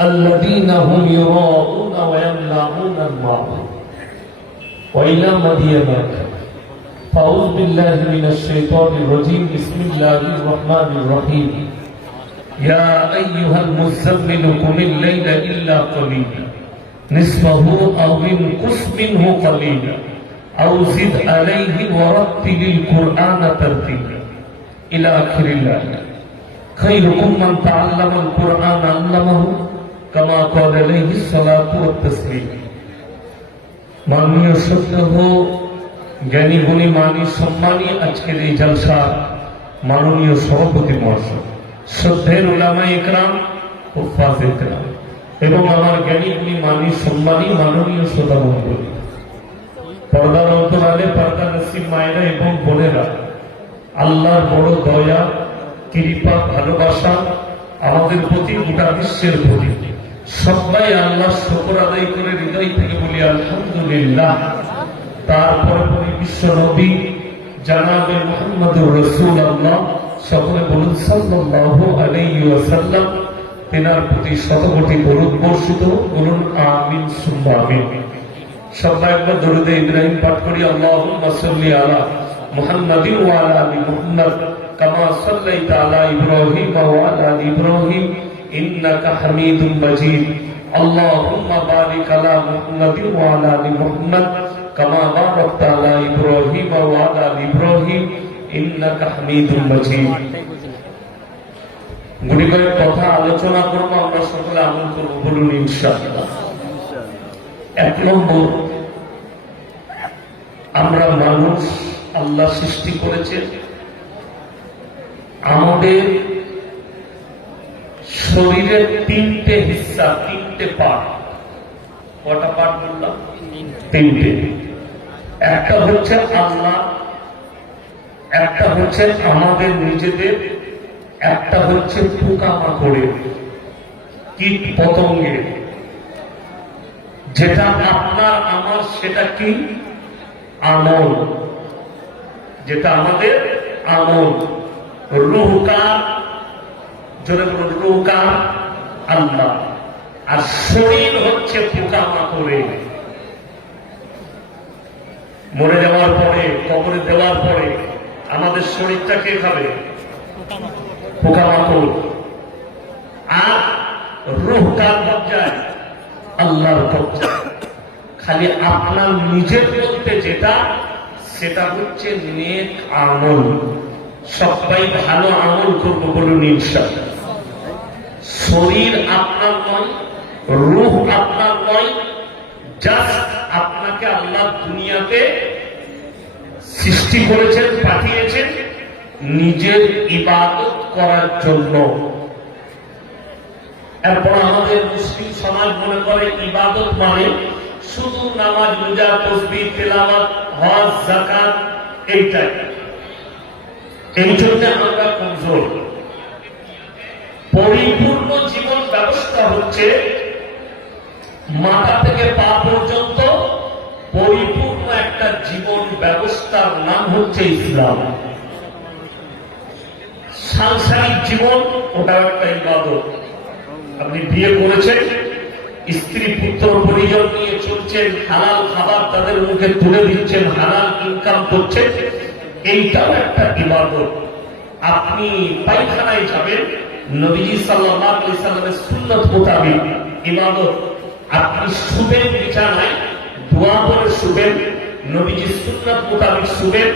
الذين هم يراءون ويمنعون الماعون وإلى مدين فأعوذ بالله من الشيطان الرجيم بسم الله الرحمن الرحيم يا أيها المزمل قم الليل إلا قليلا نصفه أو انقص منه قليلا أو زد عليه ورتل القرآن ترتيلا إلى آخر الآية خيركم من تعلم القرآن علمه كما قال عليه الصلاة والتسليم মাননীয় শ্রদ্ধেয় জ্ঞানী গুণী মানী সম্মানী আজকের এই জলসার মাননীয় সভাপতি মহাশয়, শ্রদ্ধেয় উলামায়ে ইকরাম, হুফাজ ইকরাম এবং আমার জ্ঞানী গুণী মানী সম্মানী মাননীয় শ্রোতা মণ্ডলী, পর্দার অন্তরালে পর্দা নসিব মায়েরা এবং বোনেরা, আল্লাহর বড় দয়া, কৃপা, ভালোবাসা আমাদের প্রতি, গোটা বিশ্বের প্রতি। সবাই আল্লাহ শুকর আদায় করে হৃদয় থেকে বলি আলহামদুলিল্লাহ। তারপরে পরে বিশ্ব নবী জানাবে মুহাম্মদুর রাসূলুল্লাহ, সকলে বলুন সাল্লাল্লাহু আলাইহি ওয়াসাল্লাম। তেনার প্রতি শতকোটি দরুদ বর্ষিত, বলুন আমিন সুম্মা আমিন। সবাই একবার দরুদে ইব্রাহিম পাঠ করি। আল্লাহুম্মা সাল্লি আলা মুহাম্মাদিন ওয়া আলা আলি মুহাম্মাদ কামা সাল্লাইতা আলা ইব্রাহিম ওয়া আলা আলি ইব্রাহিম ইন্নাকা হামিদুম মাজিদ। আল্লাহুম্মা বারিক আলা মুহাম্মাদিন ওয়া আলা আলি মুহাম্মাদ কামা বারাকতা আলা ইব্রাহিম ওয়া আলা আলি ইব্রাহিম ইন্নাকা হামিদুম মাজিদ। গুণী কয়েক কথা আলোচনা করব, আমরা সকলে আমল করব, বলুন ইনশাআল্লাহ। এক নম্বর, আমরা মানুষ, আল্লাহ সৃষ্টি করেছেন, আমাদের শরীরের তিনটে হিস্সা, তিনটে পার্ট। কটা পার্ট বললাম? তিনটে। একটা হচ্ছে আল্লাহ, একটা হচ্ছে আমাদের নিজেদের, একটা হচ্ছে পোকামাকড়ের, কীট পতঙ্গের। যেটা আপনার আমার সেটা কি? আমল। যেটা আমাদের আমল। রূহ কার? জোরে বলুন, রূহ কার? আল্লাহ। আর শরীর হচ্ছে পোকামাকড়ের। মরে যাওয়ার পরে, কবরে দেওয়ার পরে আমাদের শরীরটা কে খাবে? পোকামাকড়। আর রূহ কার কবজায়? আল্লাহর কবজায়। খালি আপনার নিজের মধ্যে যেটা, সেটা হচ্ছে নেক আমল। সবাই ভালো আমল করবো, বলুন ইনশাআল্লাহ। শরীর আপনার নয়, রূহ আপনার নয়, জাস্ট আপনাকে আল্লাহ দুনিয়াতে সৃষ্টি করেছেন, পাঠিয়েছেন নিজের ইবাদত করার জন্য। এরপর আমাদের মুসলিম সমাজ মনে করে ইবাদত মানে শুধু নামাজ, রোজা, তাসবিহ, তেলাওয়াত, হজ, যাকাত, এইটাই। এই জন্য আমরা কমজোর। পরিপূর্ণ জীবন ব্যবস্থা হচ্ছে মাথা থেকে পা পর্যন্ত পরিপূর্ণ একটা জীবন ব্যবস্থার নাম হচ্ছে ইসলাম। সাংসারিক জীবন, ওটা একটা ইবাদত। আপনি বিয়ে করেছেন, স্ত্রী পুত্র পরিজন নিয়ে চলছেন, হালাল খাবার তাদের মুখে তুলে দিচ্ছেন, হালাল ইনকাম করছেন, এইটাও একটা ইবাদত। আপনি পায়খানায় যাবেন, নবীজি সাল্লাল্লাহু আলাইহি সাল্লামের সুন্নাত মোতাবেক ইবাদত। আপনি শুবেন বিছানায়, দোয়া করে শুবেন, নবীজির সুন্নাত মোতাবেক শুবেন,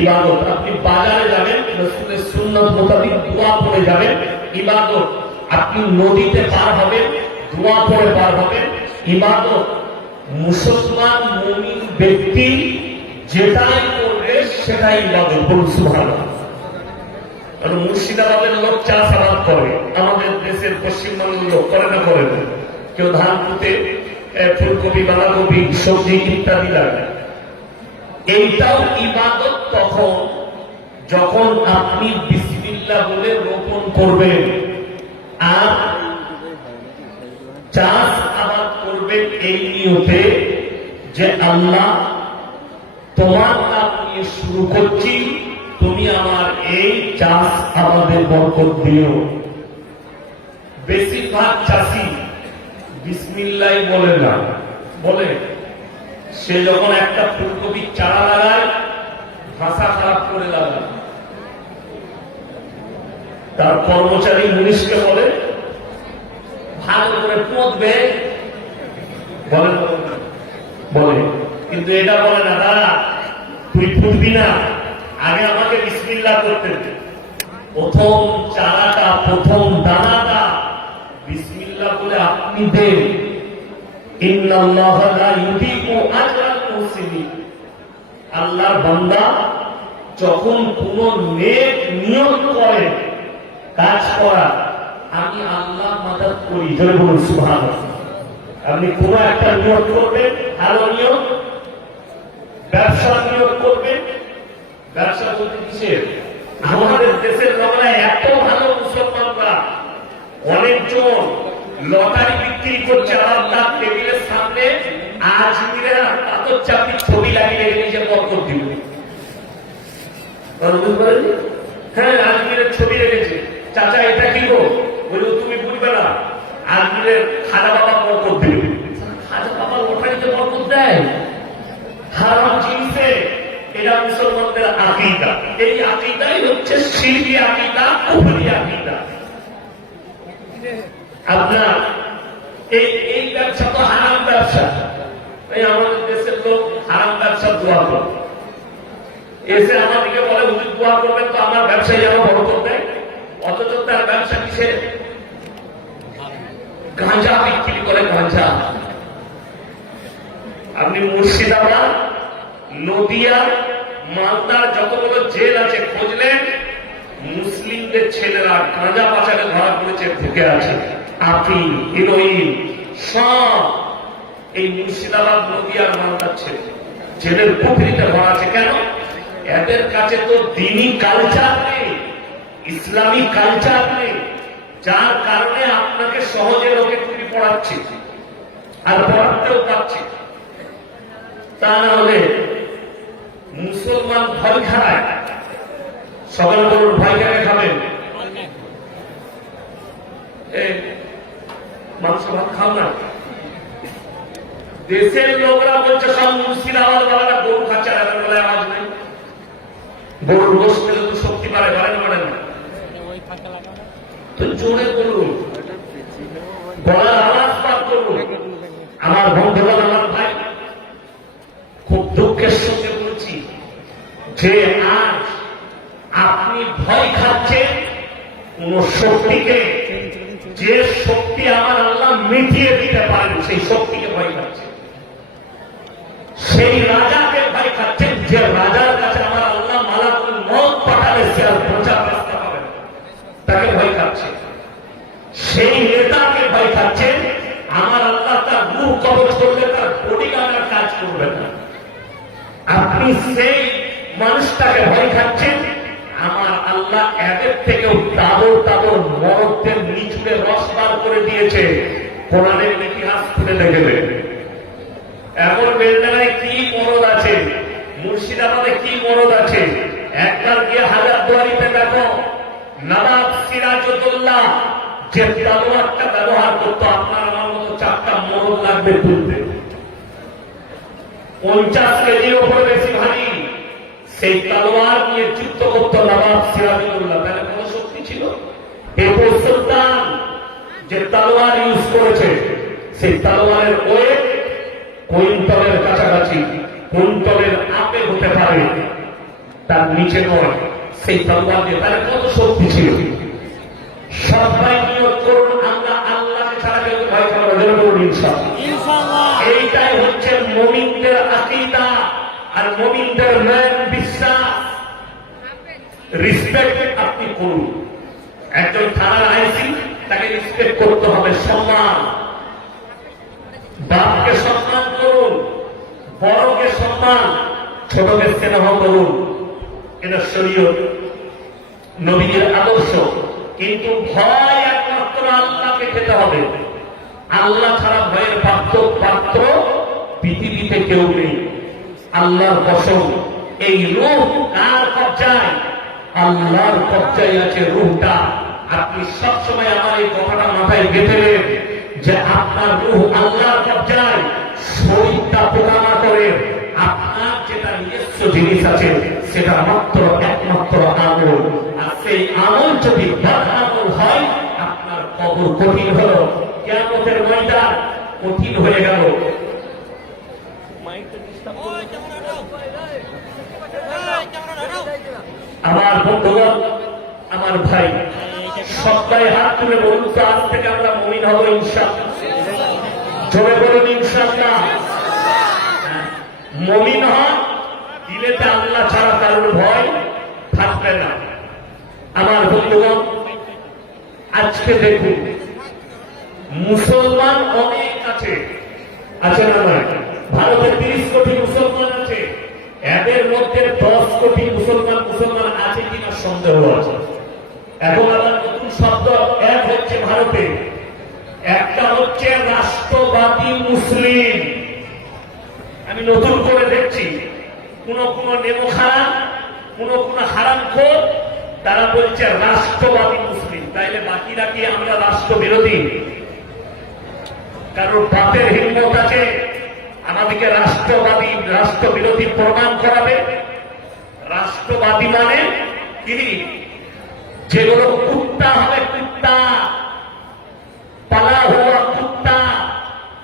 ইবাদত। আপনি বাজারে যাবেন, রাসূলের সুন্নাত মোতাবেক দোয়া পড়ে যাবেন, ইবাদত। আপনি নদীতে পার হবেন, দোয়া পড়ে পার হবেন, ইবাদত। মুসলমান মুমিন ব্যক্তি যেটাই করবে সেটাই ইবাদত, বলুন সুবহানাল্লাহ। মুর্শিদাবাদের লোক চাষাবাদ করে, আমাদের দেশের পশ্চিমবঙ্গের লোক করে না? করে না। কেউ ধান পুঁতে, ফুলকপি, বাঁধাকপি, সবজি ইত্যাদি লাগে। এইটাও ইবাদত তখন যখন আপনি বিসমিল্লাহ বলে রোপণ করবেন আর চাষ আবাদ করবেন এই নিয়তে যে আল্লাহ তোমার নাম নিয়ে শুরু করছি, তুমি আমার এই চাষ আবাদের বরকত দিও। বেশিরভাগ চাষি বিসমিল্লাহ বলে না, বলে সে যখন একটা ফুলকপির চারা লাগায় ভাষা খারাপ করে লাগায়, তার কর্মচারী মুনিশকে বলে ভালো করে পুঁতবে, বলে বলে কিন্তু এটা বলে না, দাদা তুই ফুটবি না, আগে আমাকে বিসমিল্লাহ করতে দে। প্রথম চারাটা, প্রথম দানাটা বিসমিল্লাহ বলে আপনি দেন। ইন্নাল্লাহা লা ইউযিউ আজরাল মুহসিনিন। আল্লাহর বান্দা যখন কোন নেক নিয়ত করে কাজ করা, আমি আল্লাহ মাদদ করি, জোরে বলুন সুবহানাল্লাহ। আপনি কোন একটা নিয়ত করবেন, ভালো নিয়ত, ব্যবসা নিয়ত করবেন। ব্যবসা বলতে কিসের? আমাদের দেশের লোকেরা এত ভালো মুসলমানরা, অনেকজন লটারি বিক্রি করছে আল্লাহর টেবিলের সামনে, আজমিরের পাথর চাপি ছবি লাগিয়ে নিজে বরকত দিবে। হ্যাঁ, আজমিরের ছবি রেখেছে, চাচা এটা কি গো? বলল তুমি বুঝবে না, আজমিরের খাজা বাবা বরকত দিবে। খাজা বাবা লটারিতে বরকত দেয়? হারাম জিনিসে। এটা মুসলমানদের আকীদা। এই আকীদাই হচ্ছে শিরকি আকীদা, কুফরি আকীদা। আপনার এই ব্যবসা তো হারাম ব্যবসা। এই আমাদের দেশের লোক হারাম ব্যবসা দোয়া করে, এসে আমাদেরকে বলে হুজুর দোয়া করবেন তো আমার ব্যবসায় যেন বরকত দেয়। অথচ তার ব্যবসা কিসে? গাঁজা বিক্রি করে, গাঁজা। আপনি মুর্শিদাবাদ, নদিয়া, মালদার যতগুলো জেল আছে খুঁজলেন, মুসলিমদের ছেলেরা গাঁজা পাচারে ধরা পড়েছে, ঢুকে আছে। আফিম, হিরোইন সব এই মুর্শিদাবাদ, নদিয়ার, মালদার ছেলে জেলের পুকুরিতে ভরা আছে। কেন? এদের কাছে তো দ্বীনি কালচার নেই, ইসলামী কালচার নেই, যার কারণে আপনাকে সহজে লোকে টুপি পড়াচ্ছে আর পড়াতেও পাচ্ছে। তা না হলে মুসলমান ভয় খায়। সকাল বলুন ভয় খাবে, খাবেন মাংস ভাত খাও না। দেশের লোকরা বলছে সব মুর্শিদাবাদ বাবারা গরু খাচ্ছে, আর এদের বলে আওয়াজ নেই। গরুর গোশত খেলে তো শক্তি বাড়ে, বাড়ে না? তো জোরে বলুন, গলার আওয়াজ বার করুন। আমার বন্ধুগণ, আমার ভাই, খুব দুঃখের সঙ্গে বলছি যে আজ আপনি ভয় খাচ্ছেন কোন শক্তিকে, যে শক্তি আমার আল্লাহ মিটিয়ে দিতে পারেন, সেই শক্তিকে ভয় খাচ্ছেন। সেই রাজাকে ভয় খাচ্ছেন, যে রাজার কাছে আমার আল্লাহ মালাকুল মউত পাঠালে সে আর বাঁচার রাস্তা পাবে না, তাকে ভয় খাচ্ছে। সেই নেতাকে ভয় খাচ্ছেন, আমার আল্লাহ তার রূহ কবজ করলে তার বডিগার্ডের কাজ করবে না। আপনি সেই মানুষটাকে ভয় খাচ্ছেন, আমার আল্লাহ এদের থেকেও তাবর মরদদের নিচুকে রস বার করে দিয়েছে। কোরআনের ইতিহাস খুলে দেখবে, এখন বেলডাঙায় কি মরদ আছে, মুর্শিদাবাদে কি মরদ আছে। একবার গিয়ে হাজারদুয়ারিতে দেখো, নবাব সিরাজউদ্দৌলা যে তলোয়ারটা ব্যবহার করতো, আপনার আমার মতো 4টা মরদ লাগবে তুলতে, 50 কেজির উপরে বেশি ভারী। সেই তলোয়ার নিয়ে যুদ্ধ করতো নবাব সিরাজউদ্দৌলা। তাহলে কোন শক্তি ছিল? টিপু সুলতান যে তলোয়ার ইউজ করেছে, সেই তলোয়ারের ওয়েট কুইন্টলের কাছাকাছি, কুইন্টলের আপে হতে পারে, তার নিচে নয়। সেই তলোয়ার দিয়ে তাহলে কত শক্তি ছিল? সবাই নিয়োগ করুন, আমরা আল্লাহকে ছাড়া কেউ ভয় খাবো না, ইনশাআল্লাহ। এইটাই হচ্ছে মুমিনদের আকীদা আর মুমিনদের ম্যান বিশ্বাস। রিসপেক্ট আপনি করুন। একজন থানার আইসি, তাকে রিসপেক্ট করতে হবে, সম্মান। বাপকে সম্মান করুন, বড়কে সম্মান, ছোটকে স্নেহ করুন। এটা শরীয়ত, নবীর আদর্শ। কিন্তু ভয় একমাত্র আল্লাহকে খেতে হবে। আল্লাহ ছাড়া ভয়ের পাত্র পৃথিবীতে কেউ নেই। আল্লাহর কসম, এই রূহ কার কবজায়? আল্লাহর কবজায় আছে রূহটা। আপনি সবসময় আমার এই কথাটা মাথায় গেঁথে নেন যে আপনার রূহ আল্লাহর কবজায়, শরীরটা পোকা না করে আপনার যেটা নিজস্ব জিনিস আছে সেটা মাত্র একমাত্র আমল। আর সেই আমল যদি বদ আমল হয়, আপনার কবর কঠিন হলো, কিয়ামতের ময়দান কঠিন হয়ে গেল। আমার বন্ধুগণ, আমার ভাই, সবাই হাত তুলে বলুন তো, আজ থেকে আমরা মুমিন হব ইনশাআল্লাহ। জোরে বলুন ইনশাআল্লাহ। মুমিন হন, দিলেতে আল্লাহ ছাড়া কারোর ভয় থাকবে না। আমার বন্ধুগণ, আজকে দেখুন মুসলমান অনেক আছে না নয়? ভারতে 30 কোটি মুসলমান আছে, এদের মধ্যে 10 কোটি মুসলমান আছে কিনা সন্দেহ আছে। এখন আবার নতুন শব্দ এক হচ্ছে ভারতে, একটা হচ্ছে রাষ্ট্রবাদী মুসলিম। আমি নতুন করে দেখছি কোন নেমো খারাপ, কোন হারামখোর, তারা বলছে রাষ্ট্রবাদী মুসলিম। তাইলে বাকিরা কি আমরা রাষ্ট্র বিরোধী? কারণ বাপের হিম্মত আছে আমাদেরকে রাষ্ট্রবাদী রাষ্ট্র বিরোধী প্রমাণ করাবে? রাষ্ট্রবাদী মানে কি? যেগুলো কুত্তা হবে, কুত্তা পালা হওয়া কুত্তা,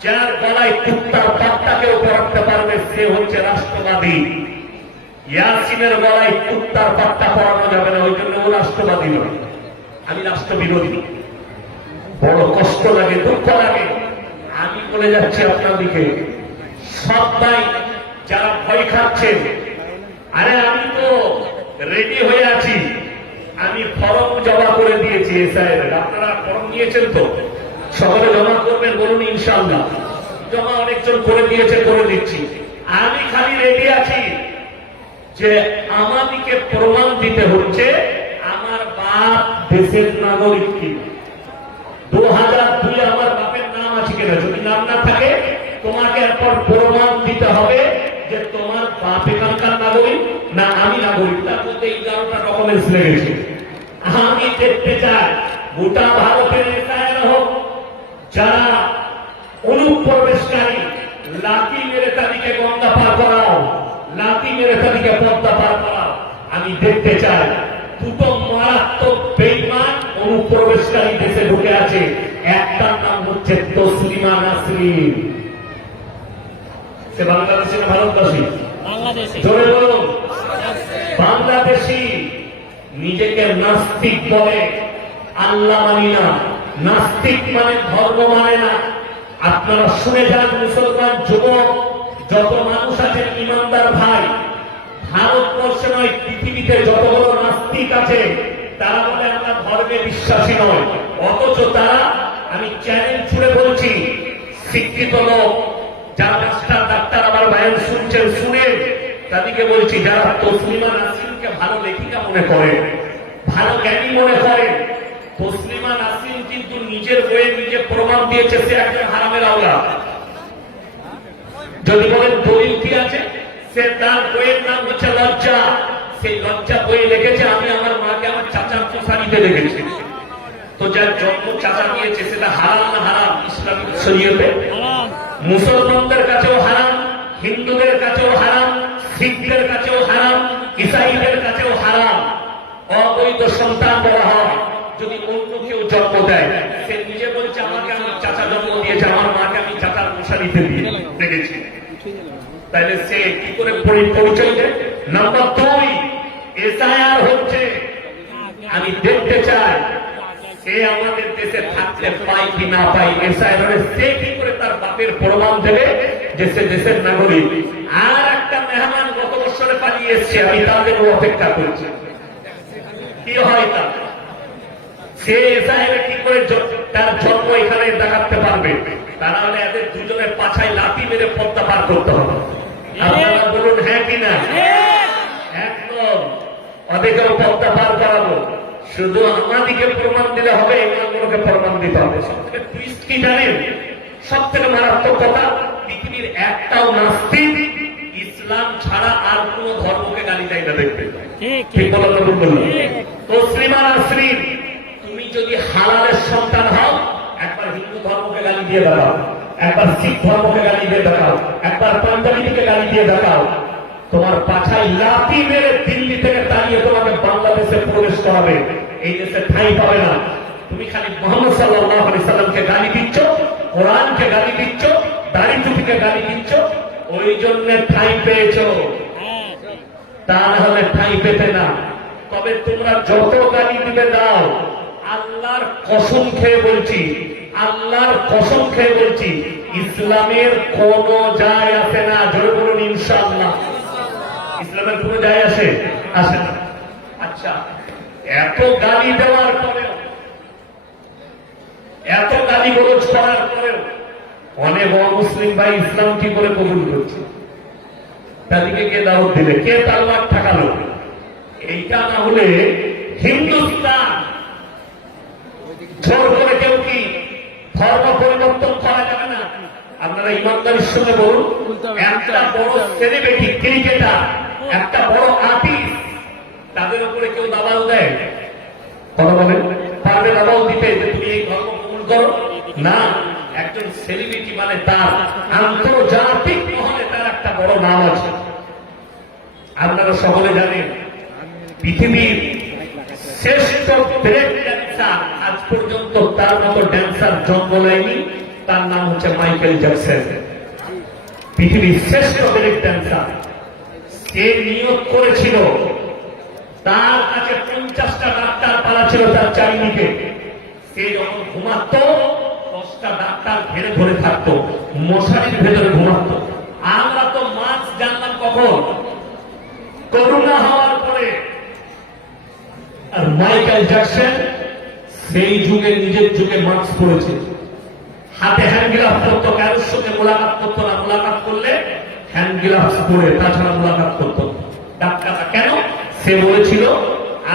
যার গলায় কুত্তার পাট্টাকেও পরাতে পারবে সে হচ্ছে রাষ্ট্রবাদী। ইয়াসিনের গলায় কুত্তার পাট্টা পরানো যাবে না, ওই জন্য ও রাষ্ট্রবাদী নয়। আমি রাষ্ট্র বিরোধী। বড় কষ্ট লাগে, দুঃখ লাগে। আমি বলে যাচ্ছি আপনাদেরকে, সবাই যারা ভয় খাচ্ছেন, আরে আমি তো রেডি হয়ে আছি, আমি ফর্ম জমা করে দিয়েছি এসআইয়ের। আপনারা ফর্ম নিয়েছেন তো? সকলে জমা করবেন, বলুন ইনশাআল্লাহ। জমা অনেকজন করে দিয়েছে, করে দিচ্ছি। আমি খালি রেডি আছি যে আমাদেরকে প্রমাণ দিতে হচ্ছে আমার বাপ দেশের নাগরিক কিনা, 2002 আমার বাপের নাম আছে কিনা। যদি নাম না থাকে তোমাকে এরপর প্রমাণ দিতে হবে যে তোমার বাপ এখানকার নাগরিক না আমি নাগরিক। তার মধ্যে 11টা ডকুমেন্টস লেগেছে। আমি দেখতে চাই গোটা ভারতের এসআইআর হোক, যারা অনুপ্রবেশকারী, লাঠি মেরে তাদেরকে গঙ্গা পার করাও, লাঠি মেরে তাদেরকে পদ্মা পার করাও। আমি দেখতে চাই দুটো মারাত্মক বেঈমান অনুপ্রবেশকারী দেশে ঢুকে আছে। একটার নাম হচ্ছে তসলিমা নাসরিন। সে বাংলাদেশি না ভারতবাসী? জোরে বলুন বাংলাদেশি। নিজেকে নাস্তিক বলে, আল্লাহ মানি না। নাস্তিক মানে ধর্ম মানে না। আপনারা শুনে যান, মুসলমান যুবক যত মানুষ আছেন ইমানদার ভাই, ভারতবর্ষে নয় পৃথিবীতে যত বড় নাস্তিক আছে, তারা বলে আমরা ধর্মে বিশ্বাসী নয়। অথচ তারা, আমি চ্যালেঞ্জ ছুড়ে বলছি, শিক্ষিত লোক যারা মাস্টার ডাক্তার আমার বয়ান শুনছেন, শুনে তাদেরকে বলছি, যারা তসলিমা নাসরিনকে ভালো লেখিকা মনে করে, ভালো জ্ঞানী মনে করে, তসলিমা নাসরিন কিন্তু নিজের বইয়ে নিজে প্রমাণ দিয়েছে সে একটা হারামের আওলা। যদি বলেন দলিল কি আছে, সে তার বইয়ের নাম হচ্ছে লজ্জা। সেই লজ্জা বইয়ে লিখেছে আমি আমার মাকে আমার চাচার পোশারিতে দেখেছি। তো যার জন্ম চাচা নিয়েছে সেটা হারাম না হারাম? ইসলামিক শরীয়তে মুসলমানদের কাছেও হারাম, হিন্দুদের কাছেও হারাম, শিখদের কাছেও হারাম, ইসাইদের কাছেও হারাম। অবৈধ সন্তান বলা হয় যদি অন্য কেউ জন্ম দেয়। সে নিজে বলছে আমাকে আমার চাচা জন্ম দিয়েছে, আমার মাকে আমি চাচার মশারিতে দিয়ে দেখেছি। তাহলে সে কি করে পরিচয় দেয়? নাম্বার 2, এসআইআর হচ্ছে। আমি দেখতে চাই সে আমাদের দেশে থাকতে পাই কি না পাই। এসআইআর সে কি করে তার বাপের প্রমাণ দেবে যে সে দেশের নাগরিক? আর একটা মেহমান গত বছরে পালিয়ে এসছে, আমি তাদের অপেক্ষা করছি কি হয় তার। সে এসআইআর কি করে তার জন্ম এখানে দেখাতে পারবে? তারা হলে এদের দুজনের পাছায় লাঠি মেরে পদ্মা পার করতে হবে। আপনারা বলুন হ্যাঁ কিনা? একদম ওদেরকেও পদ্মা পার করাবো। শুধু আমাদিকে প্রমাণ দিলে হবে, এগুলোকে প্রমাণ দিতে হবে। সবথেকে টুইস্ট কি জানেন? সব থেকে মারাত্মক কথা, পৃথিবীর একটাও নাস্তিক ইসলাম ছাড়া আর কোন ধর্মকে গালি দেয় না। দেখবে ঠিক বললাম? তসলিমা নাসরিন, তুমি যদি হালালের সন্তান হও, একবার হিন্দু ধর্মকে গালি দিয়ে দেখাও, একবার শিখ ধর্মকে গালি দিয়ে দেখাও, একবার পাঞ্জাবিকে গালি দিয়ে দেখাও, তোমার পাছায় লাথি মেরে দিল্লি থেকে তাড়িয়ে তোমাকে বাংলাদেশে প্রবেশ করাবে। এই দেশে ঠাঁই পাবে না। তুমি খালি মুহাম্মদ সাল্লাল্লাহু আলাইহি সাল্লামকে গালি দিচ্ছ, কোরআনকে গালি দিচ্ছ, দাড়ি টুপিকে গালি দিচ্ছ, ওই জন্য ঠাঁই পেয়েছো, তা না হলে ঠাঁই পেতে না। তবে তোমরা যত গালি দিবে দাও, আল্লাহর কসম খেয়ে বলছি, আল্লাহর কসম খেয়ে বলছি, ইসলামের কোন যায় আসে না। জোরে বলুন ইনশাআল্লাহ। ইসলামের কোন যায় আসে আসে না। আচ্ছা, এত গালি দেওয়ার পরেও, এত গালি গলজ করার পরেও অনেক অমুসলিম ভাই ইসলাম কি করে কবুল করছে? তাদেরকে কে দাওয়াত দিলে, কে তালবাদ ঠাকালো? এইটা না হলে হিন্দুস্তান জোর করে কেউ কি ধর্ম পরিবর্তন করা যাবে না? আপনারা ইমানদারির সঙ্গে বলুন, একটা বড় সেলিব্রিটি ক্রিকেটার, একটা বড় আর্টিস্ট, তাদের উপরে কেউ দাবাল দেয়? কথা বলেন, পারবে দাবাল দিতে যে তুমি এই ধর্ম কবুল করো? না। একজন সেলিব্রিটি মানে তার আন্তর্জাতিক মহলে তার একটা বড় নাম আছে। আপনারা সকলে জানেন, পৃথিবীর শ্রেষ্ঠ ব্রেক ড্যান্সার, আজ পর্যন্ত তার মতো ড্যান্সার জন্ম নেয়নি। তার নাম হচ্ছে মাইকেল জ্যাকসন। পৃথিবীর শ্রেষ্ঠ ব্রেক ড্যান্সার। সে নিয়োগ করেছিল, তার কাছে 50টা ডাক্তার পালা ছিল তার চারিদিকে। সে যখন ঘুমাত, 10টা ডাক্তার ঘেরে ধরে থাকতো, মশারির ভেতরে ঘুমাত। আমরা তো মাস্ক জানলাম কখন? করোনা হওয়ার পরে। আর মাইকেল জ্যাকসন সেই যুগে, নিজের যুগে মাস্ক পরেছে, হাতে হ্যান্ড গ্লাভস পরতো, কারোর সঙ্গে মোলাকাত করতো না, মোলাকাত করলে হ্যান্ড গ্লাভস পরে, তাছাড়া মোলাকাত করতো। ডাক্তাররা কেন? সে বলেছিল,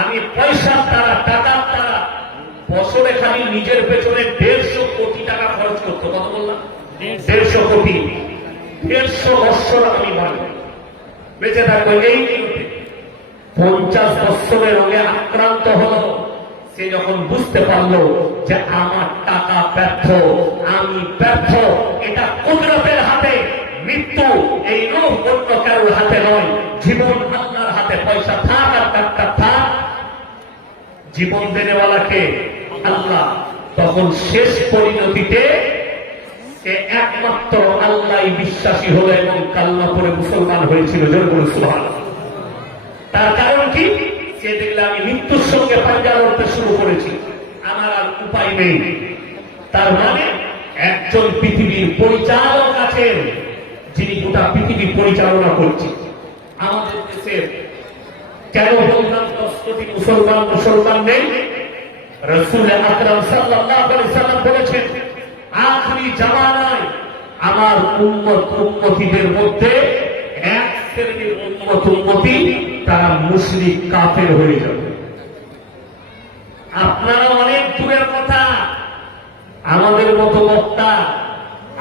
আমি পয়সার দ্বারা, টাকার দ্বারা বছরে খালি নিজের পেছনে 150 কোটি টাকা খরচ করতো। কত বললাম? 150 কোটি। 150 বছর আমি বাড়ি বেঁচে থাকবো এই নিয়মে। 50 বছরের রোগে আক্রান্ত হলো। সে যখন বুঝতে পারলো যে আমার টাকা ব্যর্থ, আমি ব্যর্থ, এটা কুদরতের হাতে, মৃত্যু এই রূপ অন্য কারোর হাতে নয়, জীবন আল্লাহর হাতে। পয়সা থাক আর ডাক্তার থাক, জীবন দেনেওয়ালাকে আল্লাহ। তখন শেষ পরিণতিতে সে একমাত্র আল্লাহ বিশ্বাসী হলো এবং কালমা পড়ে মুসলমান হয়েছিল। জোর করে সুবহানাল্লাহ। তার কারণ কি? সে দেখলে আমি মৃত্যুর সঙ্গে পাঞ্জা লড়তে শুরু করেছি, আমার আর উপায় নেই। তার মানে একজন পৃথিবীর পরিচালক আছেন, যিনি গোটা পৃথিবী পরিচালনা করছে। আমাদের দেশের কেন বললাম 10 কোটি মুসলমান নেই? রাসূল আকরাম সাল্লাল্লাহু আলাইহি সাল্লাম বলেছেন, আখরি জামানায় আমার উম্মতীদের মধ্যে এক শ্রেণীর উম্মতি, তারা মুশরিক কাফের হয়ে যাবে। আপনারা অনেক দূরের কথা। আমাদের মতো বক্তা,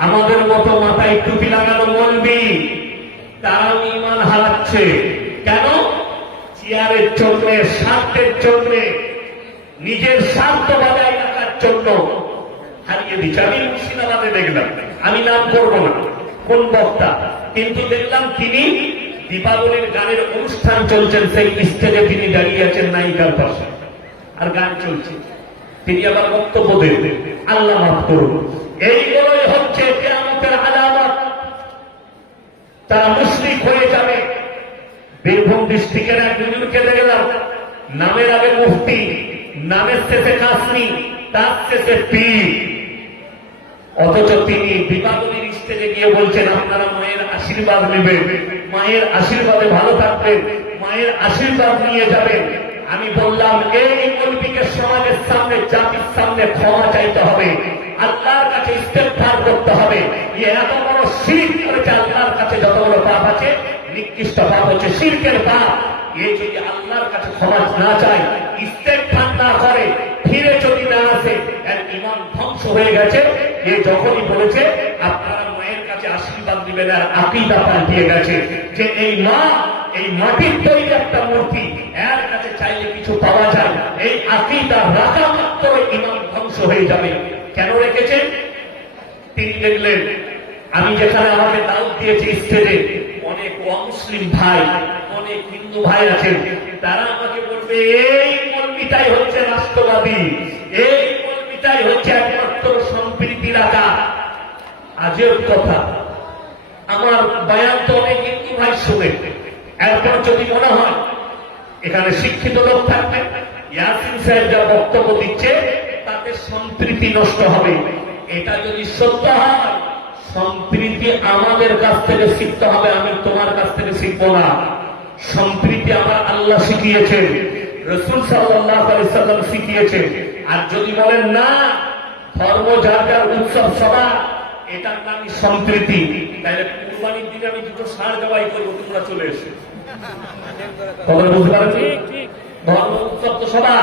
আমাদের মতো মাথায় টুপি লাগানো মৌলবি, তারাও ঈমান হারাচ্ছে। কেন? চেয়ারের জন্য, স্বার্থের জন্য, নিজের স্বার্থ বজায় রাখার জন্য হারিয়ে দিচ্ছে। আমি মুর্শিদাবাদে দেখলাম, আমি নাম করব না কোন বক্তা, কিন্তু দেখলাম তিনি দীপাবলির গানের অনুষ্ঠান চলছেন, সেই স্টেজে তিনি দাঁড়িয়ে আছেন নায়িকার পাশে, আর গান চলছে। তিনি আবার বক্তব্য দেন, আল্লাহ মাফ করুন। এইগুলোই হচ্ছে কিয়ামতের আলামত। তারা মুশরিক হয়ে যাবে। বীরভূম ডিস্ট্রিক্টের এক হুজুরকে দেখলাম, নামের আগে মুফতি, নামের শেষে কাসমি, তার শেষে পীর। অথচ তিনি দীপাবলির স্টেজে গিয়ে বলছেন, আপনারা মায়ের আশীর্বাদ নেবেন, মায়ের আশীর্বাদে ভালো থাকবেন, মায়ের আশীর্বাদ নিয়ে যাবেন। আমি বললাম, এই মৌলবীকে সমাজের সামনে, জাতির সামনে ক্ষমা চাইতে হবে, আল্লাহর কাছে ইস্তেগফার করতে হবে। এত বড় শিরক করেছে, আল্লাহর কাছে যত বড় পাপ আছে, নিকৃষ্ট পাপ হচ্ছে শিরকের পাপ। এই যদি আল্লাহর কাছে ক্ষমা না চায়, ইস্তেগফার না করে, ফিরে যদি না আসে, এর ঈমান ধ্বংস হয়ে গেছে। এ যখনই বলেছে আপনারা মায়ের কাছে আশীর্বাদ দিবেন, আর আকীদা পাল্টিয়ে গেছে যে এই মা, এই মাটির তৈরি একটা মূর্তি, এর কাছে চাইলে কিছু পাওয়া যায়, এই আকীদা রাখা মাত্র ঈমান ধ্বংস হয়ে যাবে। কেন রেখেছেন? তিনি দেখলেন আমি যেখানে আমাকে দাওয়াত দিয়েছি স্টেজে, অনেক অমুসলিম ভাই, অনেক হিন্দু ভাই আছেন, তারা আমাকে বলবে এই মৌলবীটাই হচ্ছে রাষ্ট্রবাদী, এই মৌলবীটাই হচ্ছে একমাত্র সম্প্রীতি রাখা। আজের কথা, আমার বয়ান তো অনেক হিন্দু ভাই শুনে, এরপর যদি মনে হয় এখানে শিক্ষিত লোক থাকবে, ইয়াসিন সাহেব যা বক্তব্য দিচ্ছে তাতে সম্প্রীতি নষ্ট হবে, এটা যদি সত্য হয়, সম্প্রীতি আমাদের কাছ থেকে শিখতে হবে, আমি তোমার কাছ থেকে শিখবো না। সম্প্রীতি আমার আল্লাহ শিখিয়েছেন, রাসূল সাল্লাল্লাহু আলাইহি সাল্লাম শিখিয়েছেন। আর যদি বলেন না, ধর্ম যার যার উৎসব সভা, এটার নামই সম্প্রীতি, তাহলে কুরবানির দিনে আমি দুটো ষাঁড় জবাই করবো, তোমরা চলে এসে বুঝতে পারেন? ধর্ম উৎসব তো সভা,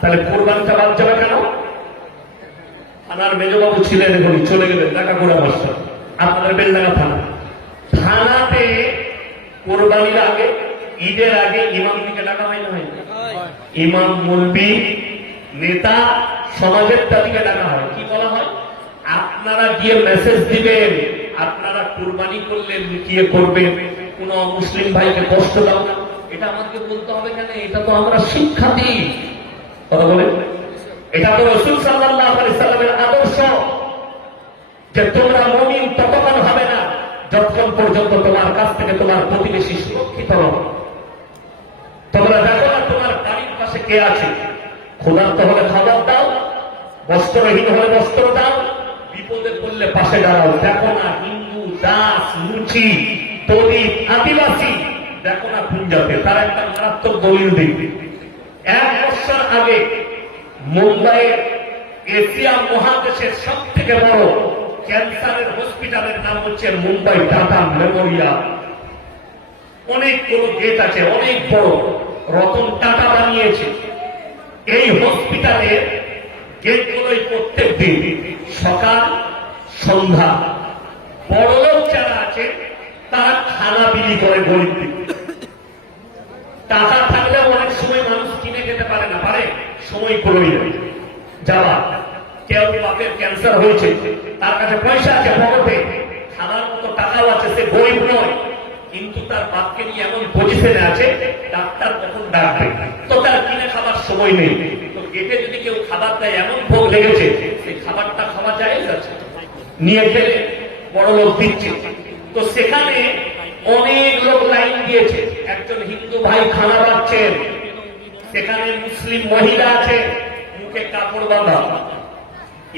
তাহলে কোরবানিটা বাদ যাবে কেন? থানার মেজবাবু ছিলেন, এখনই চলে গেলেন দেখা করে আমার সাথে, আপনাদের বেলডাঙ্গা থানা। থানাতে কোরবানির আগে, ঈদের আগে ইমাম দিকে ডাকা হয় না? হয় ইমাম, মুলবি, নেতা, সমাজের তাদেরকে ডাকা হয়। কি বলা হয়? আপনারা গিয়ে মেসেজ দিবেন, আপনারা কোরবানি করলে লুকিয়ে করবেন, কোন মুসলিম ভাইকে কষ্ট দাও না। এটা আমাকে বলতে হবে কেন? এটা তো আমরা শিক্ষা দিই। কথা বলে, এটা তো রাসূল সাল্লাল্লাহু আলাইহি সাল্লামের আদর্শ, যে তোমরা মুমিন ততক্ষণ হবে না যতক্ষণ পর্যন্ত তোমার কাছ থেকে তোমার প্রতিবেশী সুরক্ষিত হবে। তোমরা দেখো না তোমার বাড়ির পাশে কে আছে, ক্ষুধার্ত হলে খাবার দাও, বস্ত্রহীন হলে বস্ত্র দাও, বিপদে পড়লে পাশে দাঁড়াও। দেখো না হিন্দু, দাস, মুচি, দলিত, আদিবাসী, দেখো না পুঞ্জাবে তারা একটা মারাত্মক দলিল দিবে। 1 বছর আগে মুম্বাইয়ের এশিয়া মহাদেশের সব থেকে বড় ক্যান্সারের হসপিটালের নাম হচ্ছে মুম্বাই টাটা মেমোরিয়াল। অনেকগুলো গেট আছে, অনেক বড়, রতন টাটা বানিয়েছে। এই হসপিটালের গেটগুলোই প্রত্যেক দিন সকাল সন্ধ্যা বড়লোক যারা আছে তারা খানা বিলি করে গরিব। টাকা থাকলে অনেক সময় মানুষ কিনে খেতে পারে না, পারে সময় প্রয়োজন যাওয়া। কেউ বাপের ক্যান্সার হয়েছে, তার কাছে পয়সা আছে, পকেটে খাবার মতো টাকাও আছে, সে গরিব নয়, কিন্তু তার বাপকে নিয়ে এমন পজিশনে আছে ডাক্তার কখন ডাকবে, তো তার কিনে খাবার সময় নেই। তো গেটে যদি কেউ খাবার দেয়, এমন ভোগ লেগেছে, সেই খাবারটা খাওয়া যায় যাচ্ছে, নিয়ে খেলে বড় লোক দিচ্ছে। তো সেখানে অনেক লোক লাইন দিয়েছে, একজন হিন্দু ভাই খানা পাচ্ছেন, সেখানে মুসলিম মহিলা আছে, মুখে কাপড় বাঁধা।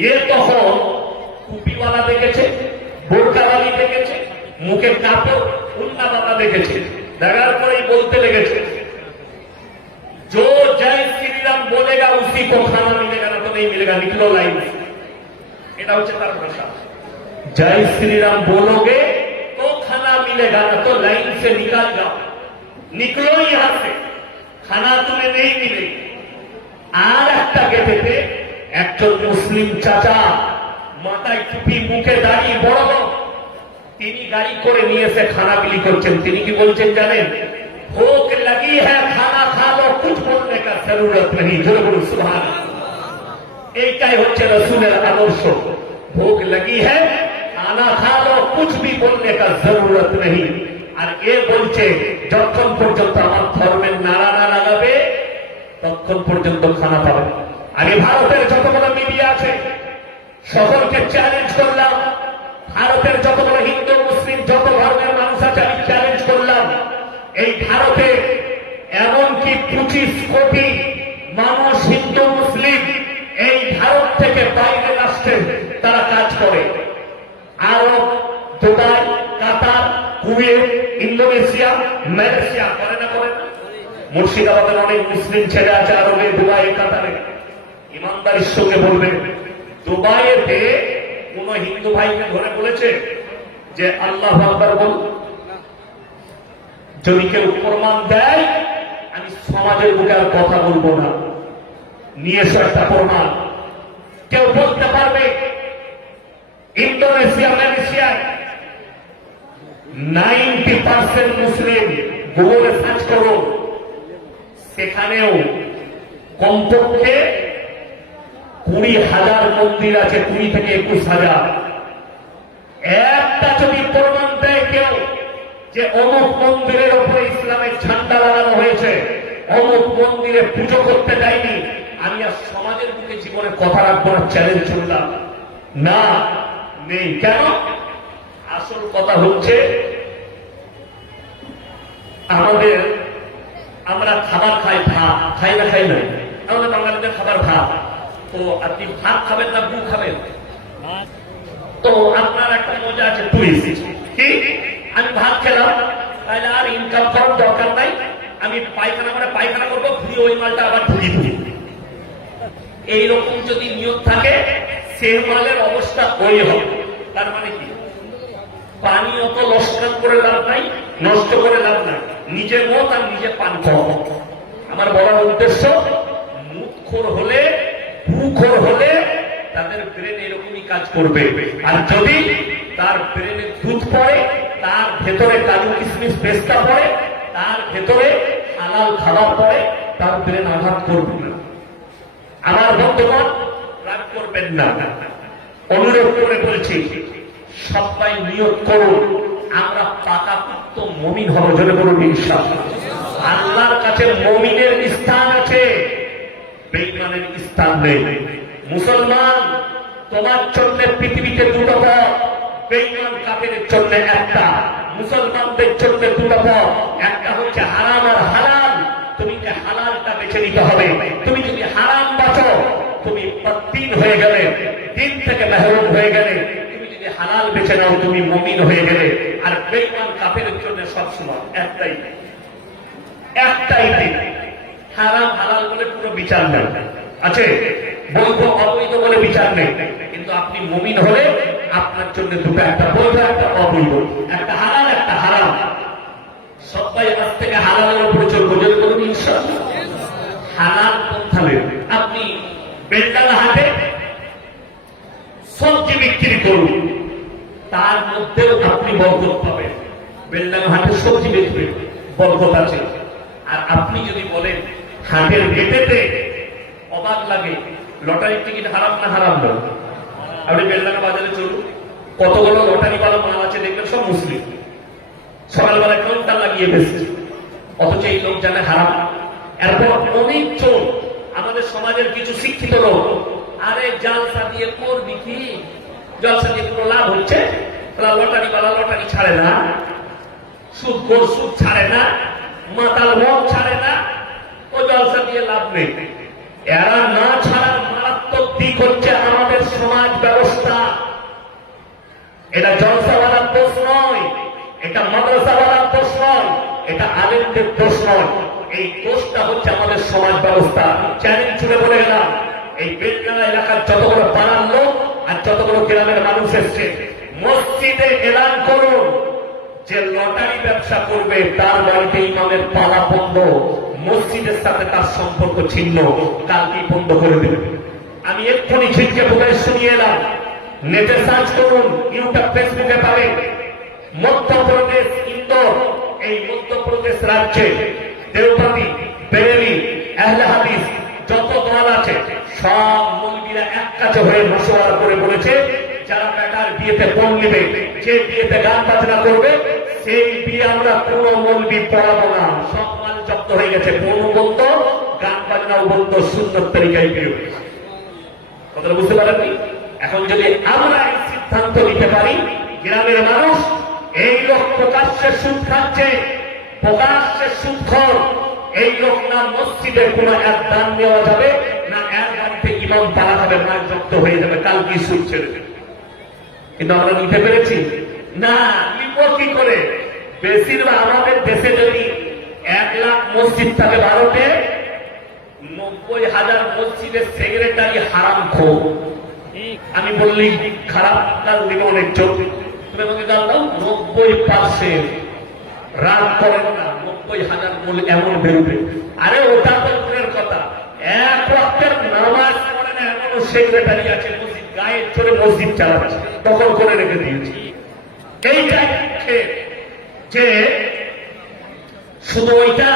এ তখন টুপিওয়ালা দেখেছে, বোরকাওয়ালি দেখেছে, মুখে কাপড় উন্না বাঁধা দেখেছে, দেখার পরেই বলতে লেগেছে, जो जय श्री राम बोलेगा उसी को खाना मिलेगा, ना तो नहीं मिलेगा, निकलो लाइन। এটা হচ্ছে তার ভাষা, जय श्री राम बोलोगे तो खाना मिलेगा, ना तो लाइन से निकाल जाओ, निकलो यहां से, खाना तुम्हें नहीं मिलेगा। আর একটা গেটেতে একজন মুসলিম চাচা, মাথায় টুপি, মুখে দাড়ি, বড় বড়, তিনি গাড়ি করে নিয়ে এসে খানা বিলি করছেন। তিনি কি বলছেন জানেন? ভোক লাগি হ্যাঁ, খানা খা লো, কুছ বলনে কা জরুরত নেই। জোরে বলুন সুবহানাল্লাহ। এইটাই হচ্ছে রাসূলের আদর্শ। ভোক লাগি হ্যাঁ, খানা খা লো, কুছ ভি বলনে কা জরুরত নেই। আর এ বলছে যতক্ষণ পর্যন্ত আমার ধর্মের নারা না লাগাবে ততক্ষণ পর্যন্ত খানা পাবে। আমি ভারতের যতগুলো মিডিয়া আছে সকলকে চ্যালেঞ্জ করলাম, ভারতের যতগুলো হিন্দু মুসলিম যত ধর্মের মানুষ আছে আমি চ্যালেঞ্জ করলাম, এই ভারতে এমনকি 25 কোটি মানুষ হিন্দু মুসলিম এই ভারত থেকে বাইরে রাষ্ট্রে তারা কাজ করে। আরব, দুবাই, কাতার, কুয়েত, ইন্দোনেশিয়া, মালয়েশিয়া, করে না করে না? মুর্শিদাবাদের অনেক মুসলিম ছেলে আছে আরবে, দুবাই, কাতারে। ইমানদারির সঙ্গে বলবেন, দুবাইতে কোন হিন্দু ভাইকে ধরে বলেছে যে আল্লাহু আকবার বল? যদি কেউ প্রমাণ দেয়, আমি সমাজের বুকে আর কথা বলবো না, নিয়ে এসো একটা প্রমাণ। কেউ বলতে পারবে? ইন্দোনেশিয়া, মালয়েশিয়ায় 90% মুসলিম, গুগলে সার্চ করো, সেখানেও কমপক্ষে 20,000 মন্দির আছে, 20 থেকে 21,000। একটা যদি প্রমাণ দেয় কেউ যে অমুক মন্দিরের উপরে ইসলামের ঝান্ডা লাগানো হয়েছে, অমুক মন্দিরে পুজো করতে দেয়নি, আমি আর সমাজের বুকে জীবনে কথা রাখবো না, চ্যালেঞ্জ করলাম না, নেই। কেন? আসল কথা হচ্ছে আমরা খাবার খাই, ভাত খাই না, খাই না? আমাদের বাঙালিদের খাবার ভাত। তো আপনি ভাত খাবেন না গু খাবেন? তো আপনার একটা মজা আছে, টুরিস্ট কি আমি ভাত খেলাম, তাহলে আর ইনকাম করার দরকার নাই, আমি পায়খানা করবো, ঘুরি ওই মালটা আবার ঘুরি। এইরকম যদি নিয়ত থাকে, সে মালের অবস্থা ওই হবে। তার মানে কি? পানি অত লস্কান করে লাভ নাই, নষ্ট করে লাভ নাই, নিজের মত আর নিজে পান খাওয়া। আমার বলার উদ্দেশ্য, মুখখোর হলে, ভূখোর হলে তাদের ব্রেন এরকমই কাজ করবে। আর যদি তার ব্রেনে দুধ পড়ে, তার ভেতরে কাজু কিশমিশ পেস্তা পড়ে, তার ভেতরে হালাল খাবার পড়ে, তার ব্রেন আঘাত করবে না। আমার বন্ধুগণ, রাগ করবেন না, অনুরোধ করে বলছি, সবাই নিয়ত করুন, আমরা পাকাপুক্ত মুমিন হব। জোরে বলুন ইনশাআল্লাহ। আল্লাহর কাছে মুমিনের স্থান আছে, বেঈমানের স্থান নেই। মুসলমান, তোমার জন্য পৃথিবীতে দুটো পথ, বেঈমান কাফেরের জন্য একটা, মুসলমানদের জন্য দুটো পথ। একটা হচ্ছে হারাম আর হালাল, তুমি যে হালালটা বেছে নিতে হবে। তুমি যদি হারাম বাঁচো, তুমি বদ্দিন হয়ে গেলে, দিন থেকে মেহরুম হয়ে গেলে। তুমি যদি হালাল বেছে নাও, তুমি মুমিন হয়ে গেলে। আর বেঈমান কাফেরের জন্য সবসময় একটাই দিন, হারাম হালাল বলে পুরো বিচার নেই, আছে বৈধ অবৈধ বলে বিচার নেই। কিন্তু আপনি মুমিন হলে আপনার জন্য দুটো, একটা বৈধ, একটা অবৈধ, একটা হালাল, একটা হারাম। সবাই আজ থেকে হালালের উপরে চলবো। যদি বলুন ইনশাআল্লাহ। হালাল পন্থালে আপনি বেলডাঙ্গা হাটে সবজি বিক্রি করুন, তার মধ্যেও আপনি বরকত পাবেন। বেলডাঙ্গা হাটে সবজি বেচবে, বরকত আছে। আর আপনি যদি বলেন হাটের গেটেতে, অবাক লাগে, লটারির টিকিট হারাম না হারাম না? আপনি বেলডাঙ্গা বাজারে চলুন, কতগুলো লটারি বালা মাল আছে দেখবেন, সব মুসলিম। সকালবেলা কাউন্টার লাগিয়ে বেসছে, অথচ এই লোক জানে হারাম। এরপর অনেক চোর, আমাদের সমাজের কিছু শিক্ষিত লোক, আরে জালসা দিয়ে করবি কি, জলসা দিয়ে কোনো লাভ হচ্ছে, লটারি বালা লটারি ছাড়ে না, সুদ খোর সুদ ছাড়ে না, মাতাল মদ ছাড়ে না, ও জলসা দিয়ে লাভ নেই। এরা না ছাড়ার মারাত্মক দিক হচ্ছে আমাদের সমাজ ব্যবস্থা। এটা জলসাওয়ালার দোষ নয়, এটা মাদ্রাসাওয়ালার দোষ নয়, এটা আলেমদের দোষ নয়। এই দোষটা হচ্ছে আমাদের সমাজ ব্যবস্থা। চ্যালেঞ্জ ছুড়ে বলে গেলাম, এই বেলডাঙ্গা এলাকার যতগুলো পাড়ার লোক আর যতগুলো গ্রামের মানুষ এসছে, মসজিদে এলান করুন যে লটারি ব্যবসা করবে তার বাড়িতে ইমামের পালা বন্ধ, মসজিদের সাথে তার সম্পর্ক ছিন্ন, কালকেই বন্ধ করে দেবে। আমি এক্ষুনি ঝিটকে বোধহয় শুনিয়ে এলাম, নেটে সার্চ করুন, ইউটিউব ফেসবুকে পাবেন। মধ্যপ্রদেশ, ইন্দোর, এই মধ্যপ্রদেশ রাজ্যে দেওবন্দি, বেরেলি, আহলে হাদিস যত দল আছে, সব মৌলবীরা এক কাছে হয়ে মশওয়ারা করে বলেছে, যারা বেটার বিয়েতে পণ নেবে, যে বিয়েতে গান বাজনা করবে, সেই বিয়ে আমরা কোনো মৌলবী পড়াবো না। সব মাল জব্দ হয়ে গেছে, পণ বন্ধ, গান বাজনাও বন্ধ, সুন্নত তরিকায় বিয়ে। কথাটা বুঝতে পারেননি? এখন যদি আমরা এই সিদ্ধান্ত নিতে পারি, গ্রামের মানুষ, এই লোক প্রকাশ্যে সুদ খাচ্ছে, প্রকাশ্যে সুদখোর, এই লোক না মসজিদে কোনো এক দান দেওয়া যাবে না, এক বাড়িতে ইমাম পালা যাবে, মায়ের জব্দ হয়ে যাবে, কালকে সুদ ছেড়ে দেবে। কিন্তু আমরা নিতে পেরেছি না, নিব কি করে? বেশিরভাগ আমাদের দেশে যদি 1 লাখ মসজিদ থাকে ভারতে, 90,000 মসজিদের সেক্রেটারি হারামখোর। আমি বললি খারাপ কাল দিবে অনেক চোখ, তুমি আমাকে গাল দাও, 90% রাগ করেন না, 90,000 মূল এমন বেরোবে। আরে ওটা তো দূরের কথা, 1 ওয়াক্তের নামাজ পড়ে না এমন সেক্রেটারি আছে, মসজিদ গায়ের চড়ে মসজিদ চালাচ্ছে, দখল করে রেখে দিয়েছে। এইটা যে শুধু ওইটা,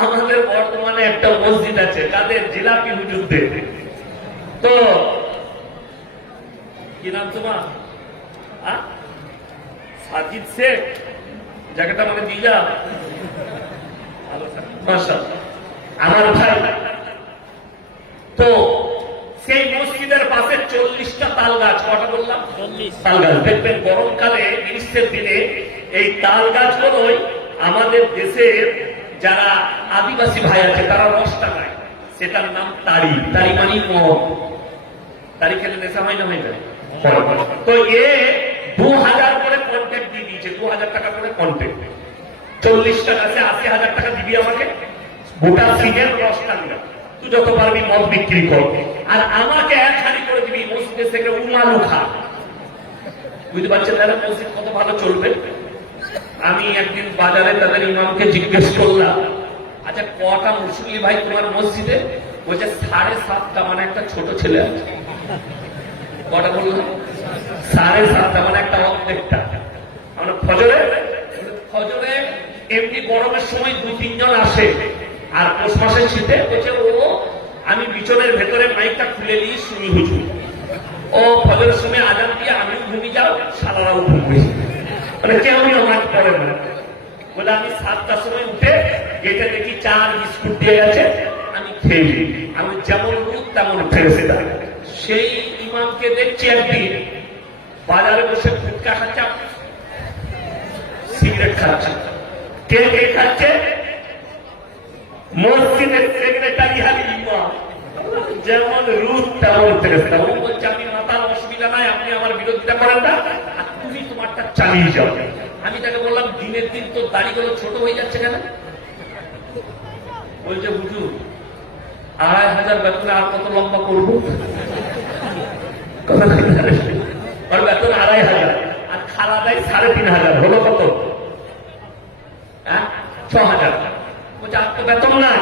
আমাদের বর্তমানে একটা মসজিদ আছে, কাদের? জিলাপি হুজুরদের। তো কি নাম তোমার? সাজিদ শেখ, জায়গাটা আমাকে দিয়ে যা। আমার ভাই, তো সেই মসজিদের পাশে 40টা তাল গাছ, কটা বললাম? 40 তাল গাছ। দেখবেন গরমকালে গ্রীষ্মের দিনে এই তাল গাছগুলোই আমাদের দেশের যারা আদিবাসী ভাই আছে তারা রস টাঙায়, সেটার নাম তাড়ি। তাড়ি মানে মদ। তাড়ি খেলে নেশা হয় না, হয় না? তো এ 2000 করে কন্ট্যাক্ট দিয়ে দিয়েছে, 2000 টাকা করে কন্ট্যাক্ট। 40টা গাছে 80,000 টাকা দিবি আমাকে, গোটা সিজের রস টাঙা, তুই যত পারবি মদ বিক্রি কর, আর আমাকে 1 হাঁড়ি করে দিবি মসজিদের থেকে উমালু খা। বুঝতে পারছেন দাদা মসজিদ কত ভালো চলবে? আমি একদিন বাজারে তাদের ইমামকে জিজ্ঞেস করলাম, আচ্ছা কটা মুসলিম ভাই তোমার মসজিদে? বলছে 7.5টা, মানে একটা ছোট ছেলে আছে। কটা বললাম? 7.5টা, মানে একটা অর্ধেকটা। আমরা ফজরে এমনি গরমের সময় 2-3 জন আসে, আর পৌষ মাসের শীতে বলছে ও আমি বিছনের ভেতরে মাইকটা খুলে নিয়ে শুনি হুজুর, ও ফজরের সময় আজান দিয়ে আমিও ঘুমিয়ে যাও, সারারাও ঘুমবে, মানে কেউ নামাজ পড়ে না। বলে আমি 7টার সময় উঠে গেটে দেখি চা বিস্কুট দিয়ে গেছে, আমি খেয়ে, আমি যেমন রূপ তেমন ফেরেশতা। সেই ইমামকে দেখছি একদিন বাজারে বসে ফুটকা খাচ্ছে, সিগারেট খাচ্ছে। কে কে খাচ্ছে? মসজিদের সেক্রেটারি আর ইমাম, যেমন রূপ তেমন ফেরেশতা। ও বলছে আমি মাতার অসুবিধা নাই, আপনি আমার বিরোধিতা করেন না, আর তুমি তোমারটা চালিয়ে যাও। আমি তাকে বললাম দিনের দিন তো দাড়িগুলো ছোট হয়ে যাচ্ছে কেন? বলছে হুজুর 2,500 বেতনে আর কত লম্বা করবো? আর বেতন 2,500, আর খালা দেয় 3,500, হলো কত? 6,000। বলছে আর তো বেতন না,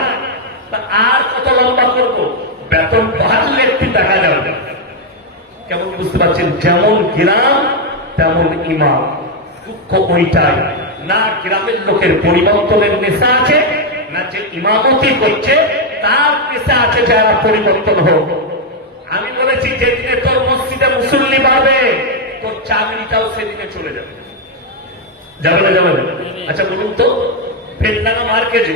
আর কত লম্বা করবো? বেতন বাড়লে একটু দেখা যাবে। কেমন বুঝতে পারছেন? যেমন গ্রাম তেমন ইমাম। দুঃখ ওইটাই না, গ্রামের লোকের পরিবর্তনের নেশা আছে, না যে ইমামতি করছে তার নেশা আছে যারা পরিবর্তন হোক। আমি বলেছি যেদিনে তোর মসজিদে মুসল্লি বাড়বে, তোর চাকরিটাও সেদিনে চলে যাবে। যাবে না? যাবে না? আচ্ছা বলুন তো, বেলডাঙ্গা মার্কেটে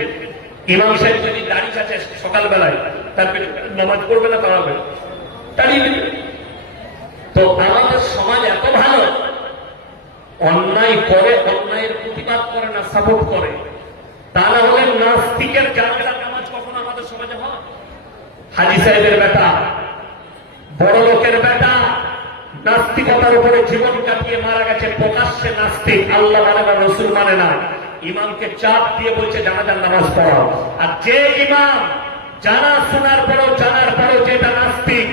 ইমাম সাহেব যদি দাঁড়িয়ে আছে সকালবেলায়, তারপরে নামাজ পড়বে না, তাড়াবে, দাঁড়িয়ে। তো আমাদের সমাজ এত ভালো, অন্যায় করে অন্যায়ের প্রতিবাদ করে না, সাপোর্ট করে। তা না হলে নাস্তিকের জানাজার নামাজ কখনো আমাদের সমাজে হয়? হাজী সাহেবের বেটা, বড় লোকের বেটা, নাস্তিকতার উপরে জীবন কাটিয়ে মারা গেছে, প্রকাশ্যে নাস্তিক, আল্লাহ মানে না, রসুল মানে না। ইমামকে চাপ দিয়ে বলছে জানাজার নামাজ পড়াও। আর যে ইমাম জানা শোনার পরও, জানার পরও যেটা নাস্তিক,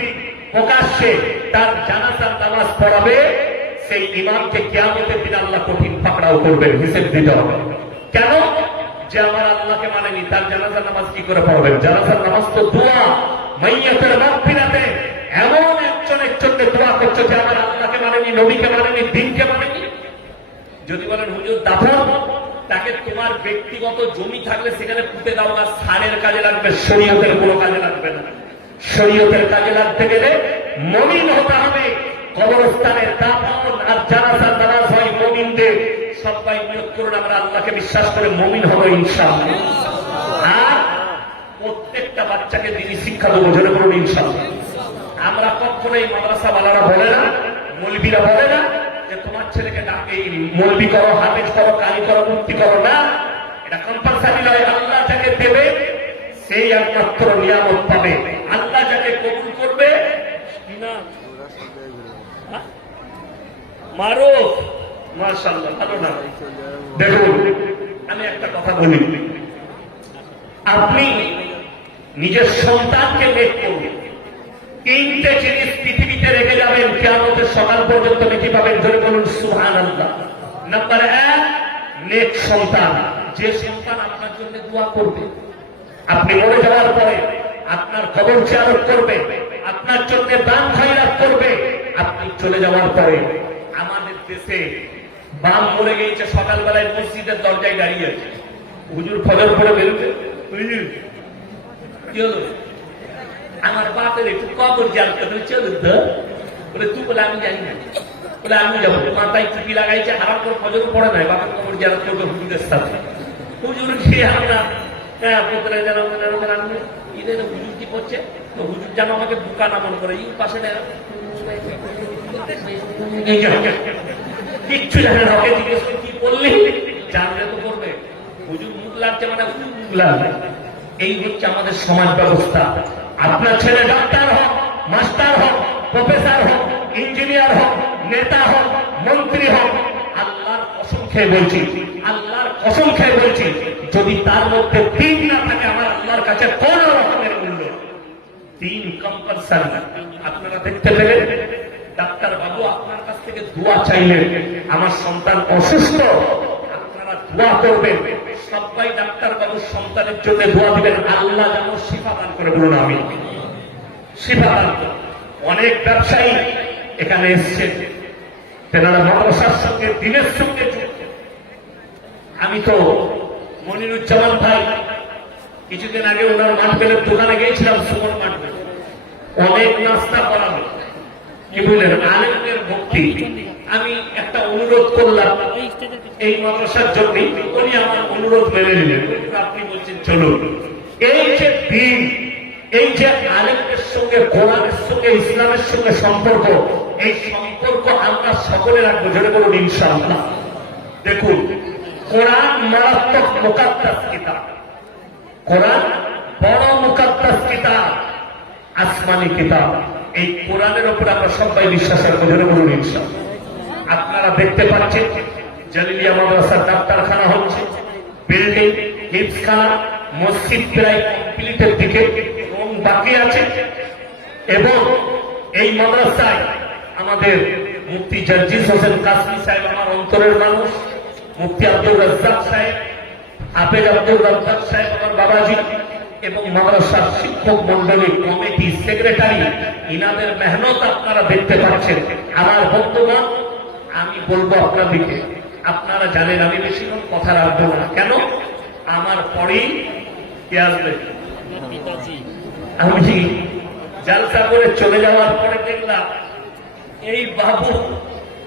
প্রকাশ্যে তার জানাজার নামাজ পড়াবে, সেই ইমামকে কিয়ামতের দিন আল্লাহ কঠিন পাকড়াও করবেন, হিসেব দিতে হবে। কেন? যে আমার আল্লাহকে মানেনি, তার জানাজার নামাজ কি করে পড়বেন? জানাজার নামাজ তো দোয়া, মাইয়াতের মাগফিরাতে এমন একজনের জন্য দোয়া করছে যে আমার আল্লাহকে মানেনি, নবীকে মানেনি, দ্বীনকে মানেনি। যদি বলেন হুজুর দাফন, তাকে তোমার ব্যক্তিগত জমি থাকলে সেখানে পুঁতে দাও না, সারের কাজে লাগবে, শরীয়তের কোনো কাজে লাগবে না। শরীয়তের কাজে লাগতে গেলে মুমিন হতে হবে। কবরস্থানের দাফন আর জানাজার নামাজ হয় মুমিনদের। সবাই নিয়োগ করুন আমরা আল্লাহকে বিশ্বাস করে মুমিন হব ইনশাআল্লাহ। আর প্রত্যেকটা বাচ্চাকে দিনী শিক্ষা দেবো, জোরে বলুন ইনশাআল্লাহ। আমরা কখনোই মাদ্রাসাওয়ালারা বলে না, মৌলবীরা বলে না যে তোমার ছেলেকে ডাকে মৌলবী করো, হাফেজ করো, কারি করো, মুফতি করো, না। এটা কম্পালসারি নয়। আল্লাহ যাকে দেবে সেই একমাত্র নিয়ামত পাবে। আল্লাহ যাকে কবুল করবে না মারো, মাশাআল্লাহ, ভালো না। দেখুন আমি একটা কথা বলি, আপনি নিজের সন্তানকে নেক করবেন, 3টে জিনিস পৃথিবীতে রেখে যাবেন, কিয়ামতের সকাল পর্যন্ত নেকি পাবেন, ধরে বলুন সুবহানাল্লাহ। নাম্বার 1, নেক সন্তান। যে সন্তান আপনার জন্য দোয়া করবে, আপনি মরে যাওয়ার পরে আপনার কবর জিয়ারত করবে, আপনার জন্য দান খয়রাত করবে। আপনি চলে যাওয়ার পরে আমাদের দেশে বাম মরে গিয়েছে, সকালবেলায় মসজিদের দরজায় দাঁড়িয়ে আছে, হুজুর ফজর পড়ে বেরোবে, কি হলো? আমার বাপের একটু কবর জিয়ারত করতে চলুন তো। বলে তুই বলে আমি জানি না। বলে আমি যাবো, মাথায় টুপি লাগাইছে, হারাম করে ফজর পড়ে নাই, বাপের কবর জিয়ারত করবে হুজুরের সাথে। হুজুর গিয়ে আমরা পুত্রে হুজুর কি করছে, তো হুজুর যেন আমাকে বুকা নামন করে এই পাশে কিচ্ছু জানে না। ওকে জিজ্ঞেস করে কি বললি, জানলে তো করবে। হুজুর মুখ লাগছে মানে হুজুর মুখ লাগবে। এই হচ্ছে আমাদের সমাজ ব্যবস্থা। আপনার ছেলে ডাক্তার হোক, মাস্টার হোক, প্রফেসর হোক, ইঞ্জিনিয়ার হোক, নেতা হোক, মন্ত্রী হোক, আল্লাহর কসম খেয়ে বলছি, আল্লাহর কসম খেয়ে বলছি, যদি তার মধ্যে দিন না থাকে আমার আল্লাহর কাছে কোন রকমের মূল্য। দিন কম্পালসারি। আপনারা দেখতে পেলেন ডাক্তার বাবু আপনার কাছ থেকে দোয়া চাইলেন, আমার সন্তান অসুস্থ, আপনারা দোয়া করবেন। সবাই ডাক্তার বাবুর সন্তানের জন্য দোয়া দিবেন, আল্লাহ যেন শিফা দান করে। বলুন আমি শিফা দান করে। অনেক ব্যবসায়ী এখানে এসছে, তেনারা মাদ্রাসার সঙ্গে দিনের সঙ্গে যুক্ত। আমি তো মনিরুজ্জামান ভাই কিছুদিন আগে ওনার মাঠবেলের দোকানে গিয়েছিলাম, সুমন মাঠবেল, অনেক নাস্তা করানো। কি বললেন আলেমের ভক্তি। আমি একটা অনুরোধ করলাম এই মাদ্রাসার জন্য, উনি আমার অনুরোধ মেনে নিলেন। আপনি বলছেন চলুন। এই যে দিন, এই যে আলেমদের সঙ্গে, কোরআনের সঙ্গে, ইসলামের সঙ্গে সম্পর্ক, এই সম্পর্ক আমরা সকলে রাখবো। জোরে বলুন ইনশাআল্লাহ। দেখুন কোরআন মারাত্মক মুকাদ্দাস কিতাব, কোরআন বড় মুকাদ্দাস কিতাব, আসমানি কিতাব। এই কোরআনের উপর আমরা সবাই বিশ্বাস রাখবো। জোরে বলুন ইনশাআল্লাহ। আপনারা দেখতে পাচ্ছেন জালিলিয়া মাদ্রাসার ডাক্তারখানা হচ্ছে, বিল্ডিং, হিফজখানা, মসজিদ প্রায় কমপ্লিটের দিকে, রং বাকি আছে। এবং এই মাদ্রাসায় আমাদের মুফতি জার্জিস হোসেন কাসমি সাহেব আমার অন্তরের মানুষ, মুফতি আব্দুর রাজ্জাক সাহেব, হাফেজ আব্দুর রাজ্জাক সাহেব আমার বাবাজি, এবং মাদ্রাসার শিক্ষক মন্ডলী, কমিটি, সেক্রেটারি, ইনাদের মেহনত আপনারা দেখতে পাচ্ছেন। আমার বন্ধুগণ, আমি বলবো আপনাদেরকে, আপনারা জানেন আমি বেশি কথা রাখবো না, কেন আমার পরেই কে আসবে। আমি জালসা করে চলে যাওয়ার পরে দেখলাম এই বাবু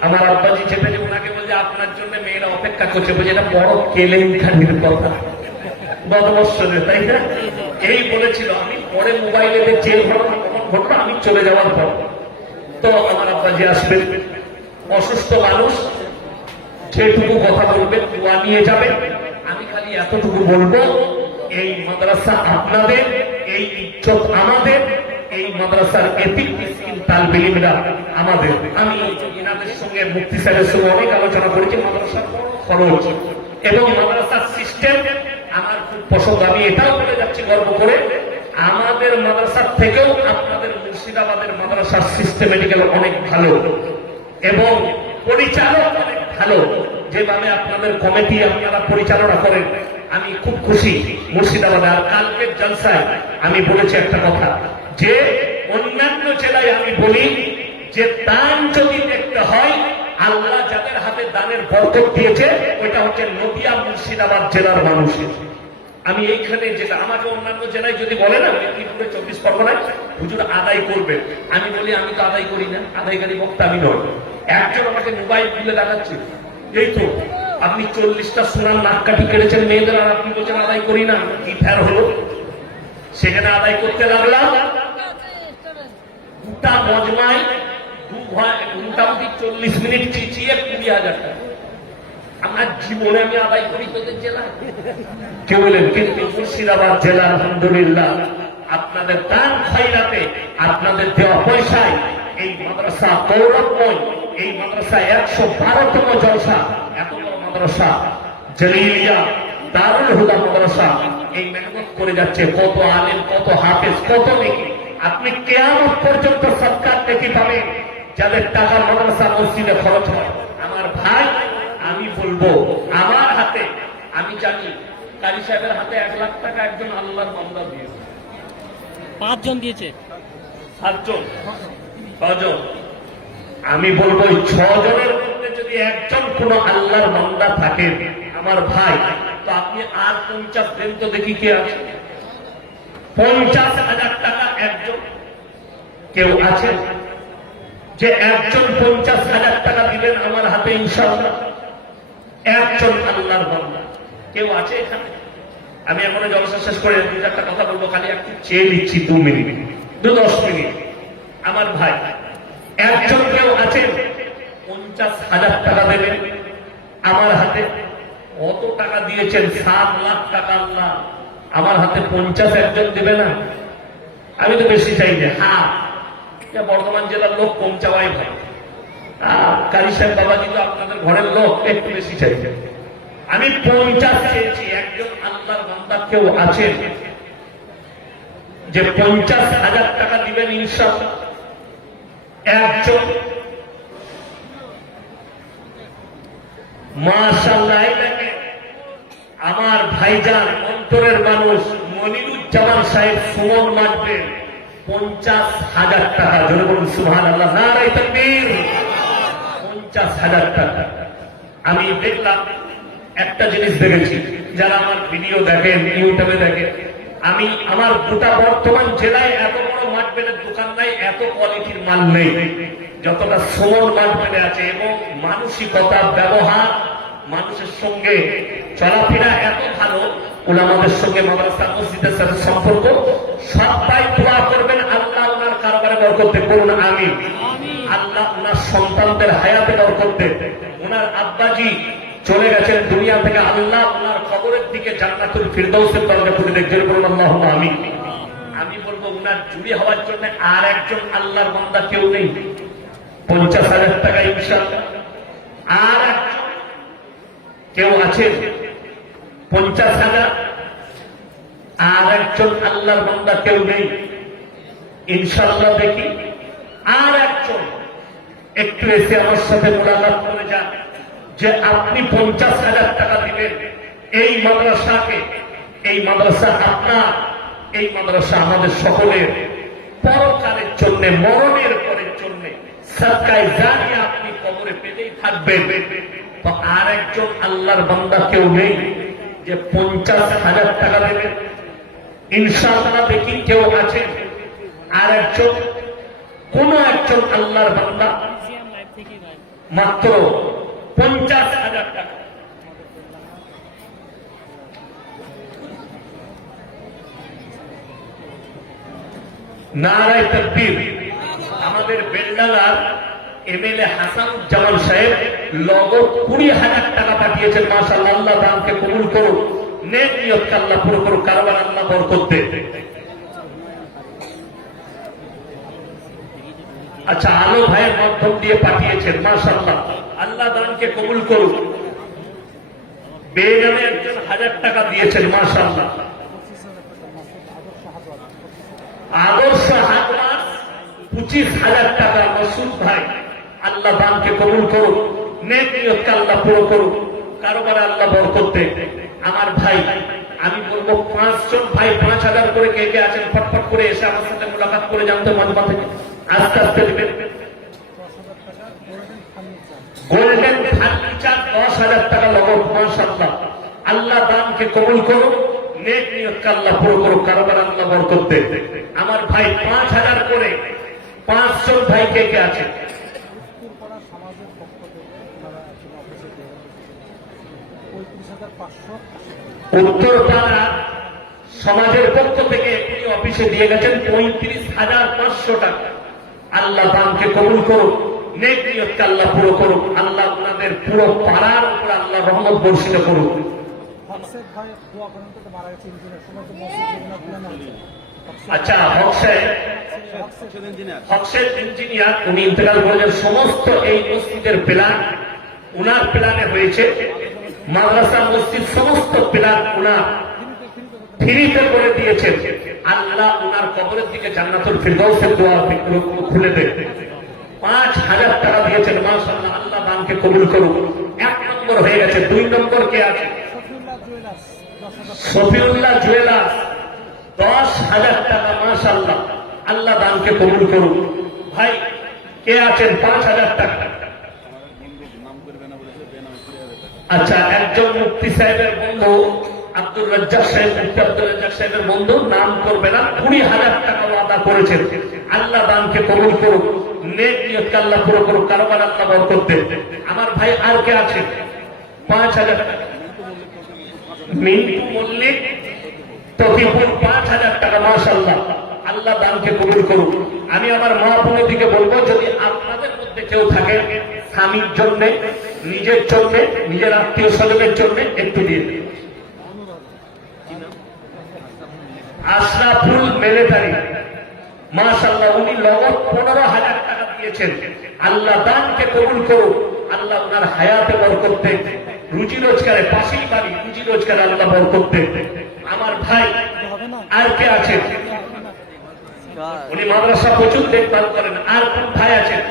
আমার আব্বাজি চেপে যে ওনাকে বলছে আপনার জন্য মেয়েরা অপেক্ষা করছে। বলছে এটা বড় কেলেঙ্কারির কথা, বদবর্ষণের, তাই না? এই বলেছিল। আমি পরে মোবাইলে দেখছি ঘটনা, আমি চলে যাওয়ার পর তো আমার আব্বাজি আসবেন, অসুস্থ মানুষ, যেটুকু কথা বলবেন দোয়া নিয়ে যাবেন। আমি খালি এতটুকু বলবো, এই মাদ্রাসা আপনাদের, এই ইজ্জত আমাদের, এই মাদ্রাসার এতিক মিসকিন তালবে ইলমরা আমাদের। আমি এনাদের সঙ্গে মুফতি সাহেবের সঙ্গে অনেক আলোচনা করেছি। মাদ্রাসার খরচ এবং মাদ্রাসার সিস্টেম আমার খুব পছন্দ। আমি এটাও বলে যাচ্ছি গর্ব করে, আমাদের মাদ্রাসার থেকেও আপনাদের মুর্শিদাবাদের মাদ্রাসার সিস্টেমেটিক্যাল অনেক ভালো এবং পরিচালক অনেক ভালো। যেভাবে আপনাদের কমিটি আপনারা পরিচালনা করেন, আমি খুব খুশি মুর্শিদাবাদে। আর কালকের জলসায় আমি বলেছি একটা কথা, যে অন্যান্য জেলায় আমি বলি যে দান যদি দেখতে হয়, আল্লাহ যাদের হাতে দানের বরকত দিয়েছে, ওইটা হচ্ছে নদিয়া মুর্শিদাবাদ জেলার মানুষের। আমি এইখানে যেটা, আমাকে অন্যান্য জেলায় যদি বলে না মেদিনীপুরে, 24 পরগনায় হুজুর আদায় করবে, আমি বলি আমি তো আদায় করি না, আদায়কারী বক্তা আমি নয়। একজন আমাকে মোবাইল খুলে দেখাচ্ছে, এই তো আপনি 40টা সোনার নাককাঠি কেটেছেন মেয়েদের, আর আপনি বলছেন আদায় করি না। কি ফের হলো? সেখানে আদায় করতে লাগলাম, গোটা মজমায় মোটামুটি 40 মিনিট চিচিয়ে 20,000 টাকা। আমার জীবনে আমি আদায় করি তোদের জেলা কেউ বলেন, কিন্তু মুর্শিদাবাদ জেলা আলহামদুলিল্লাহ আপনাদের দান খয়রাতে, আপনাদের দেওয়া পয়সায় এই মাদ্রাসা গৌরবময়। এই মাদ্রাসা 112তম জলসা, এত বড় মাদ্রাসা জালিলিয়া দারুল হুদা মাদ্রাসা এই মেহনত করে যাচ্ছে। কত আলেম, কত হাফেজ, কত নেকি। আপনি কিয়ামত পর্যন্ত সরকার নেকি পাবেন যাদের টাকা মাদ্রাসা মসজিদে খরচ হয়। আমার ভাই, আমি বলবো আমার হাতে, আমি জানি কারি সাহেবের হাতে 1 লাখ টাকা একজন আল্লাহর বান্দা দিয়েছে, 5 জন দিয়েছে, 7 জন, 6 জন। আমি বলবো 6 জনের মধ্যে যদি একজন কোন আল্লাহর বান্দা থাকেন আমার ভাই, তো আপনি আর 50 দেন তো দেখি কে আছে। 50,000 টাকা একজন কেউ আছেন যে একজন 50,000 টাকা দিবেন আমার হাতে ইনশাআল্লাহ? একজন আল্লাহর বান্দা কেউ আছে এখানে? আমি এখনো জলসা শেষ করে দুই চারটা কথা বলবো, খালি একটু চেয়ে নিচ্ছি 2 মিনিট 10 মিনিট। আমার ভাই একজন কেউ আছেন 50,000 টাকা দেবেন আমার হাতে? কত টাকা দিয়েছেন? 7 লাখ টাকা আল্লাহ আমার হাতে 50 একজন দেবে না? আমি তো বেশি চাই না। হ্যাঁ, বর্ধমান জেলার লোক কম চাওয়াই ভালো। কারি সাহেব বাবাজি তো আপনাদের ঘরের লোক, একটু বেশি চাইছে। আমি 50 চেয়েছি। একজন আল্লাহর বান্দা কেউ আছেন যে 50,000 টাকা দিবেন ইনশাআল্লাহ? একজন? মাশাআল্লাহ। এটাকে আমার ভাইজান অন্তরের মানুষ মনিরুজ্জামান সাহেব সুমন মানবেন 50,000 টাকা। জোরে বলুন সুবহানাল্লাহ, নারায়ে তাকবীর। 50,000 টাকা। আমি দেখলাম, একটা জিনিস দেখেছি, যারা আমার ভিডিও দেখেন, ইউটিউবে দেখেন, আমি আমার গোটা বর্তমান জেলায় এত বড় মাঠবেলের দোকান নাই, এত কোয়ালিটির মাল নেই যতটা সুমন মাঠবেলে আছে। এবং মানসিকতা, ব্যবহার, মানুষের সঙ্গে চলাফেরা এত ভালো, উলামাদের সঙ্গে, মাদ্রাসা মসজিদের সাথে সম্পর্ক। সবাই দোয়া করবেন আল্লাহ ওনার কারবারে বরকত দেন, বলুন আমিন। আল্লাহ ওনার সন্তানদের হায়াতে বরকত দেন। ওনার আব্বাজি চলে গেছেন দুনিয়া থেকে, আল্লাহ ওনার কবরের দিকে জান্নাতুল ফিরদাউসের দরজা খুলে দেখবেন, বলুন আল্লাহুম্মা আমিন। আমি বলবো ওনার জুড়ে হওয়ার জন্য আর একজন আল্লাহর বান্দা কেউ নেই? 50,000 টাকা ইনশাআল্লাহ। আর একজন কেউ আছেন 50,000? আর একজন আল্লাহর বান্দা কেউ নেই ইনশাআল্লাহ? দেখি আর একজন একটু এসে আমার সাথে মোলাকাত করে যান যে আপনি 50,000 টাকা দিবেন এই মাদ্রাসাকে। এই মাদ্রাসা আপনার, এই মাদ্রাসা আমাদের সকলের পরকালের জন্য, মরণের পরের জন্য সাদকায়ে জারিয়া আপনি কবরে পেতেই থাকবেন। তো আর একজন আল্লাহর বান্দা কেউ নেই যে 50,000 টাকা দেবেন ইনশাআল্লাহ? দেখি কেউ আছে আর একজন? কোন একজন আল্লাহর বান্দা মাত্র 50,000 টাকা? নারায়ে তাকবীর। আমাদের বেলডাঙ্গার এমএলএ হাসানুজ্জামান সাহেব নগদ 20,000 টাকা পাঠিয়েছেন। মাশাআল্লাহ, আল্লাহ দানকে কবুল করুন, নেক নিয়তকে আল্লাহ পুরো করুন, কারবার আল্লাহ বরকত দেন। আচ্ছা, আলো ভাইয়ের মাধ্যম দিয়ে পাঠিয়েছেন, মাশাআল্লাহ, আল্লাহ দানকে কবুল করুন। বেগমে একজন 1000 টাকা দিয়েছেন, মাশাআল্লাহ। আদর্শ হাতওয়ার 25,000 টাকা মাসুদ ভাই, আল্লাহ দানকে কবুল করুন, নেক নিয়তকে আল্লাহ পুরো করুন, কারোবার আল্লাহ বরকত দেন। আমার ভাই, আমি বলবো 5 জন ভাই 5,000 করে কে কে আছেন ফটফট করে এসে আমার সাথে মোলাকাত করে জানতে মাঝবা থেকে আস্তে আস্তে দিবেন। গোল্ডেন ফার্নিচার 10,000 টাকা নগদ, মাশাআল্লাহ, আল্লাহ দানকে কবুল করুন, নেক নিয়তকে আল্লাহ পুরো করুন, কারোবার আল্লাহ বরকত দেন। আমার ভাই 5,000 করে 5 জন ভাই কে কে আছেন? উত্তরপাড়া সমাজের পক্ষ থেকে অফিসে দিয়ে গেছেন 35,500 টাকা। আল্লাহ দানকে কবুল করুন, নেক নিয়তকে আল্লাহ পুরো করুন, আল্লাহ আপনাদের পুরো পাড়ার উপর আল্লাহ রহমত বর্ষিত করুন। আচ্ছা, হকসের ইঞ্জিনিয়ার উনি ইন্তেকাল করেছেন। সমস্ত এই মসজিদের প্ল্যান উনার প্ল্যানে হয়েছে, মাদ্রাসা মসজিদ সমস্ত প্ল্যান উনার ফ্রিতে করে দিয়েছেন। আল্লাহ উনার কবরের দিকে জান্নাতুল ফিরদাউসের দোয়া খুলে দেন। 5,000 টাকা দিয়েছেন, মাশাআল্লাহ, আল্লাহ দানকে কবুল করুন। 1 নম্বর হয়ে গেছে। 2 নম্বর কে আছে? শফিউল্লাহ জুয়েলার্স 10,000 টাকা, মাশাআল্লাহ, আল্লাহ দানকে কবুল করুন। ভাই কে আছেন? 5,000 টাকা। আচ্ছা, একজন মুফতি সাহেবের বন্ধু আব্দুর রাজ্জাক সাহেব, মুফতি আব্দুর রাজ্জাক সাহেবের বন্ধু, নাম করবে না, 20,000 টাকা ওয়াদা করেছেন। আল্লাহ দানকে কবুল করুক, নেক নিয়তকে আল্লাহ পুরো করুক, কারোবার আল্লাহ বরকত দেন। আমার ভাই আর কে আছে? 5,000 টাকা। মিন্টু মল্লিক তকিপুর 5,000 টাকা, মাশাআল্লাহ। আল্লাহ দানকে কবুল করুক। আমি আমার মা বোনদিকে বলবো, যদি আপনাদের মধ্যে কেউ থাকে স্বামীর জন্য, নিজের জন্য, নিজের আত্মীয় স্বজনের জন্য একটু দিয়ে দিন। আশরাফুল মিলিটারি, মাশাআল্লাহ, উনি নগদ 15,000 টাকা দিয়েছেন। আল্লাহ দানকে কবুল করুক, আল্লাহ ওনার হায়াতে বরকত দেন, রুজি রোজগারে, পাশেই বাড়ি, রুজি রোজগারে আল্লাহ বরকত দেন। আমার ভাই আর কে আছেন? উনি মাদ্রাসা প্রচুর দেখভাল করেন। আর কোন ভাই আছেন?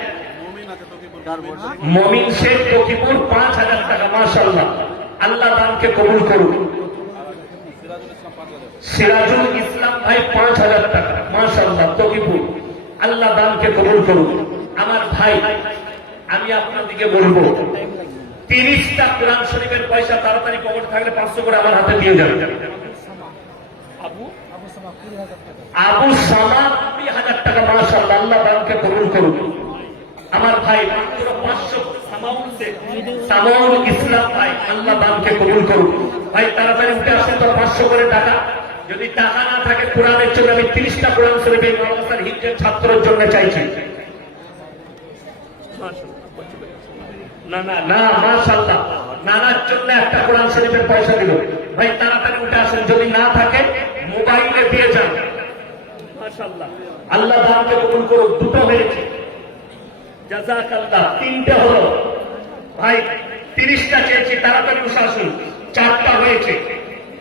মমিন শেখ তকিপুর 5,000 টাকা, মাশাআল্লাহ। আল্লাহ দানকে কবুল করুক। সিরাজুল ইসলাম ভাই 5,000 টাকা, মাশাআল্লাহ, তকিপুর। আল্লাহ দানকে কবুল করুক। আমার ভাই আমি আপনাদেরকে বলবো, 30টা কোরআন শরীফের পয়সা তাড়াতাড়ি পকেটে থাকলে 500 করে আমার হাতে দিয়ে যাবে। আবু সামা 20,000 টাকা, মাশাআল্লাহ। আল্লাহ দানকে কবুল করুক। আমার ভাই মাত্র 500, সামাউল ইসলাম ভাই, আল্লাহ দানকে কবুল করুক। ভাই তাড়াতাড়ি উঠে আসেন তো, 500 করে টাকা। যদি টাকা না থাকে কোরআনের জন্য আমি 30টা কোরআন শরীফ এই মাদ্রাসার হিফজের ছাত্রের জন্য চাইছি। না না না, মাশাআল্লাহ, নানার জন্য একটা কোরআন শরীফের পয়সা দিল। ভাই তাড়াতাড়ি উঠে আসেন, যদি না থাকে মোবাইলে দিয়ে যান, মাশাআল্লাহ। আল্লাহ দানকে কবুল করুক। দুটো হয়েছে, জাযাকাল্লাহ। 3টে হলো। ভাই 30টা চেয়েছি, তাড়াতাড়ি উঠে আসুন। 4টা হয়েছে।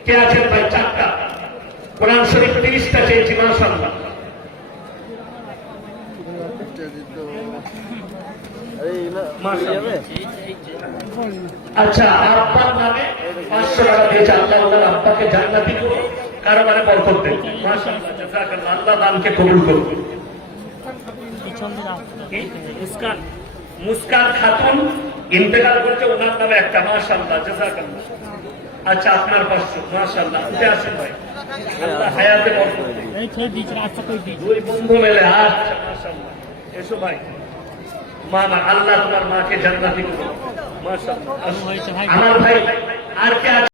কে আছেন ভাই? 4টা কোরআন শরীফ 30টা চেয়েছি, মাশাআল্লাহ। আচ্ছা, আব্বার নামে 500 টাকা দিয়েছে। আল্লাহ ওনার আব্বাকে জান্নাতি করুন, কারবারে বরকত দেন, মাশাআল্লাহ, জাযাকাল্লাহ। আল্লাহ দানকে কবুল করুন। মুস্কান, মুস্কান খাতুন ইন্তেকাল করছে, ওনার নামে একটা, মাশাআল্লাহ, জাযাকাল্লাহ। আচ্ছা, আপনার 500, মাশাআল্লাহ। উঠে আসেন ভাই, আল্লাহ হায়াতে বরকত দেন। দুই বন্ধু মিলে, আচ্ছা, মাশাআল্লাহ। এসো ভাই। মা, আল্লাহ তোমার মাকে জান্নাতি করুন, মাশাআল্লাহ। আমার ভাই আর কে আছে?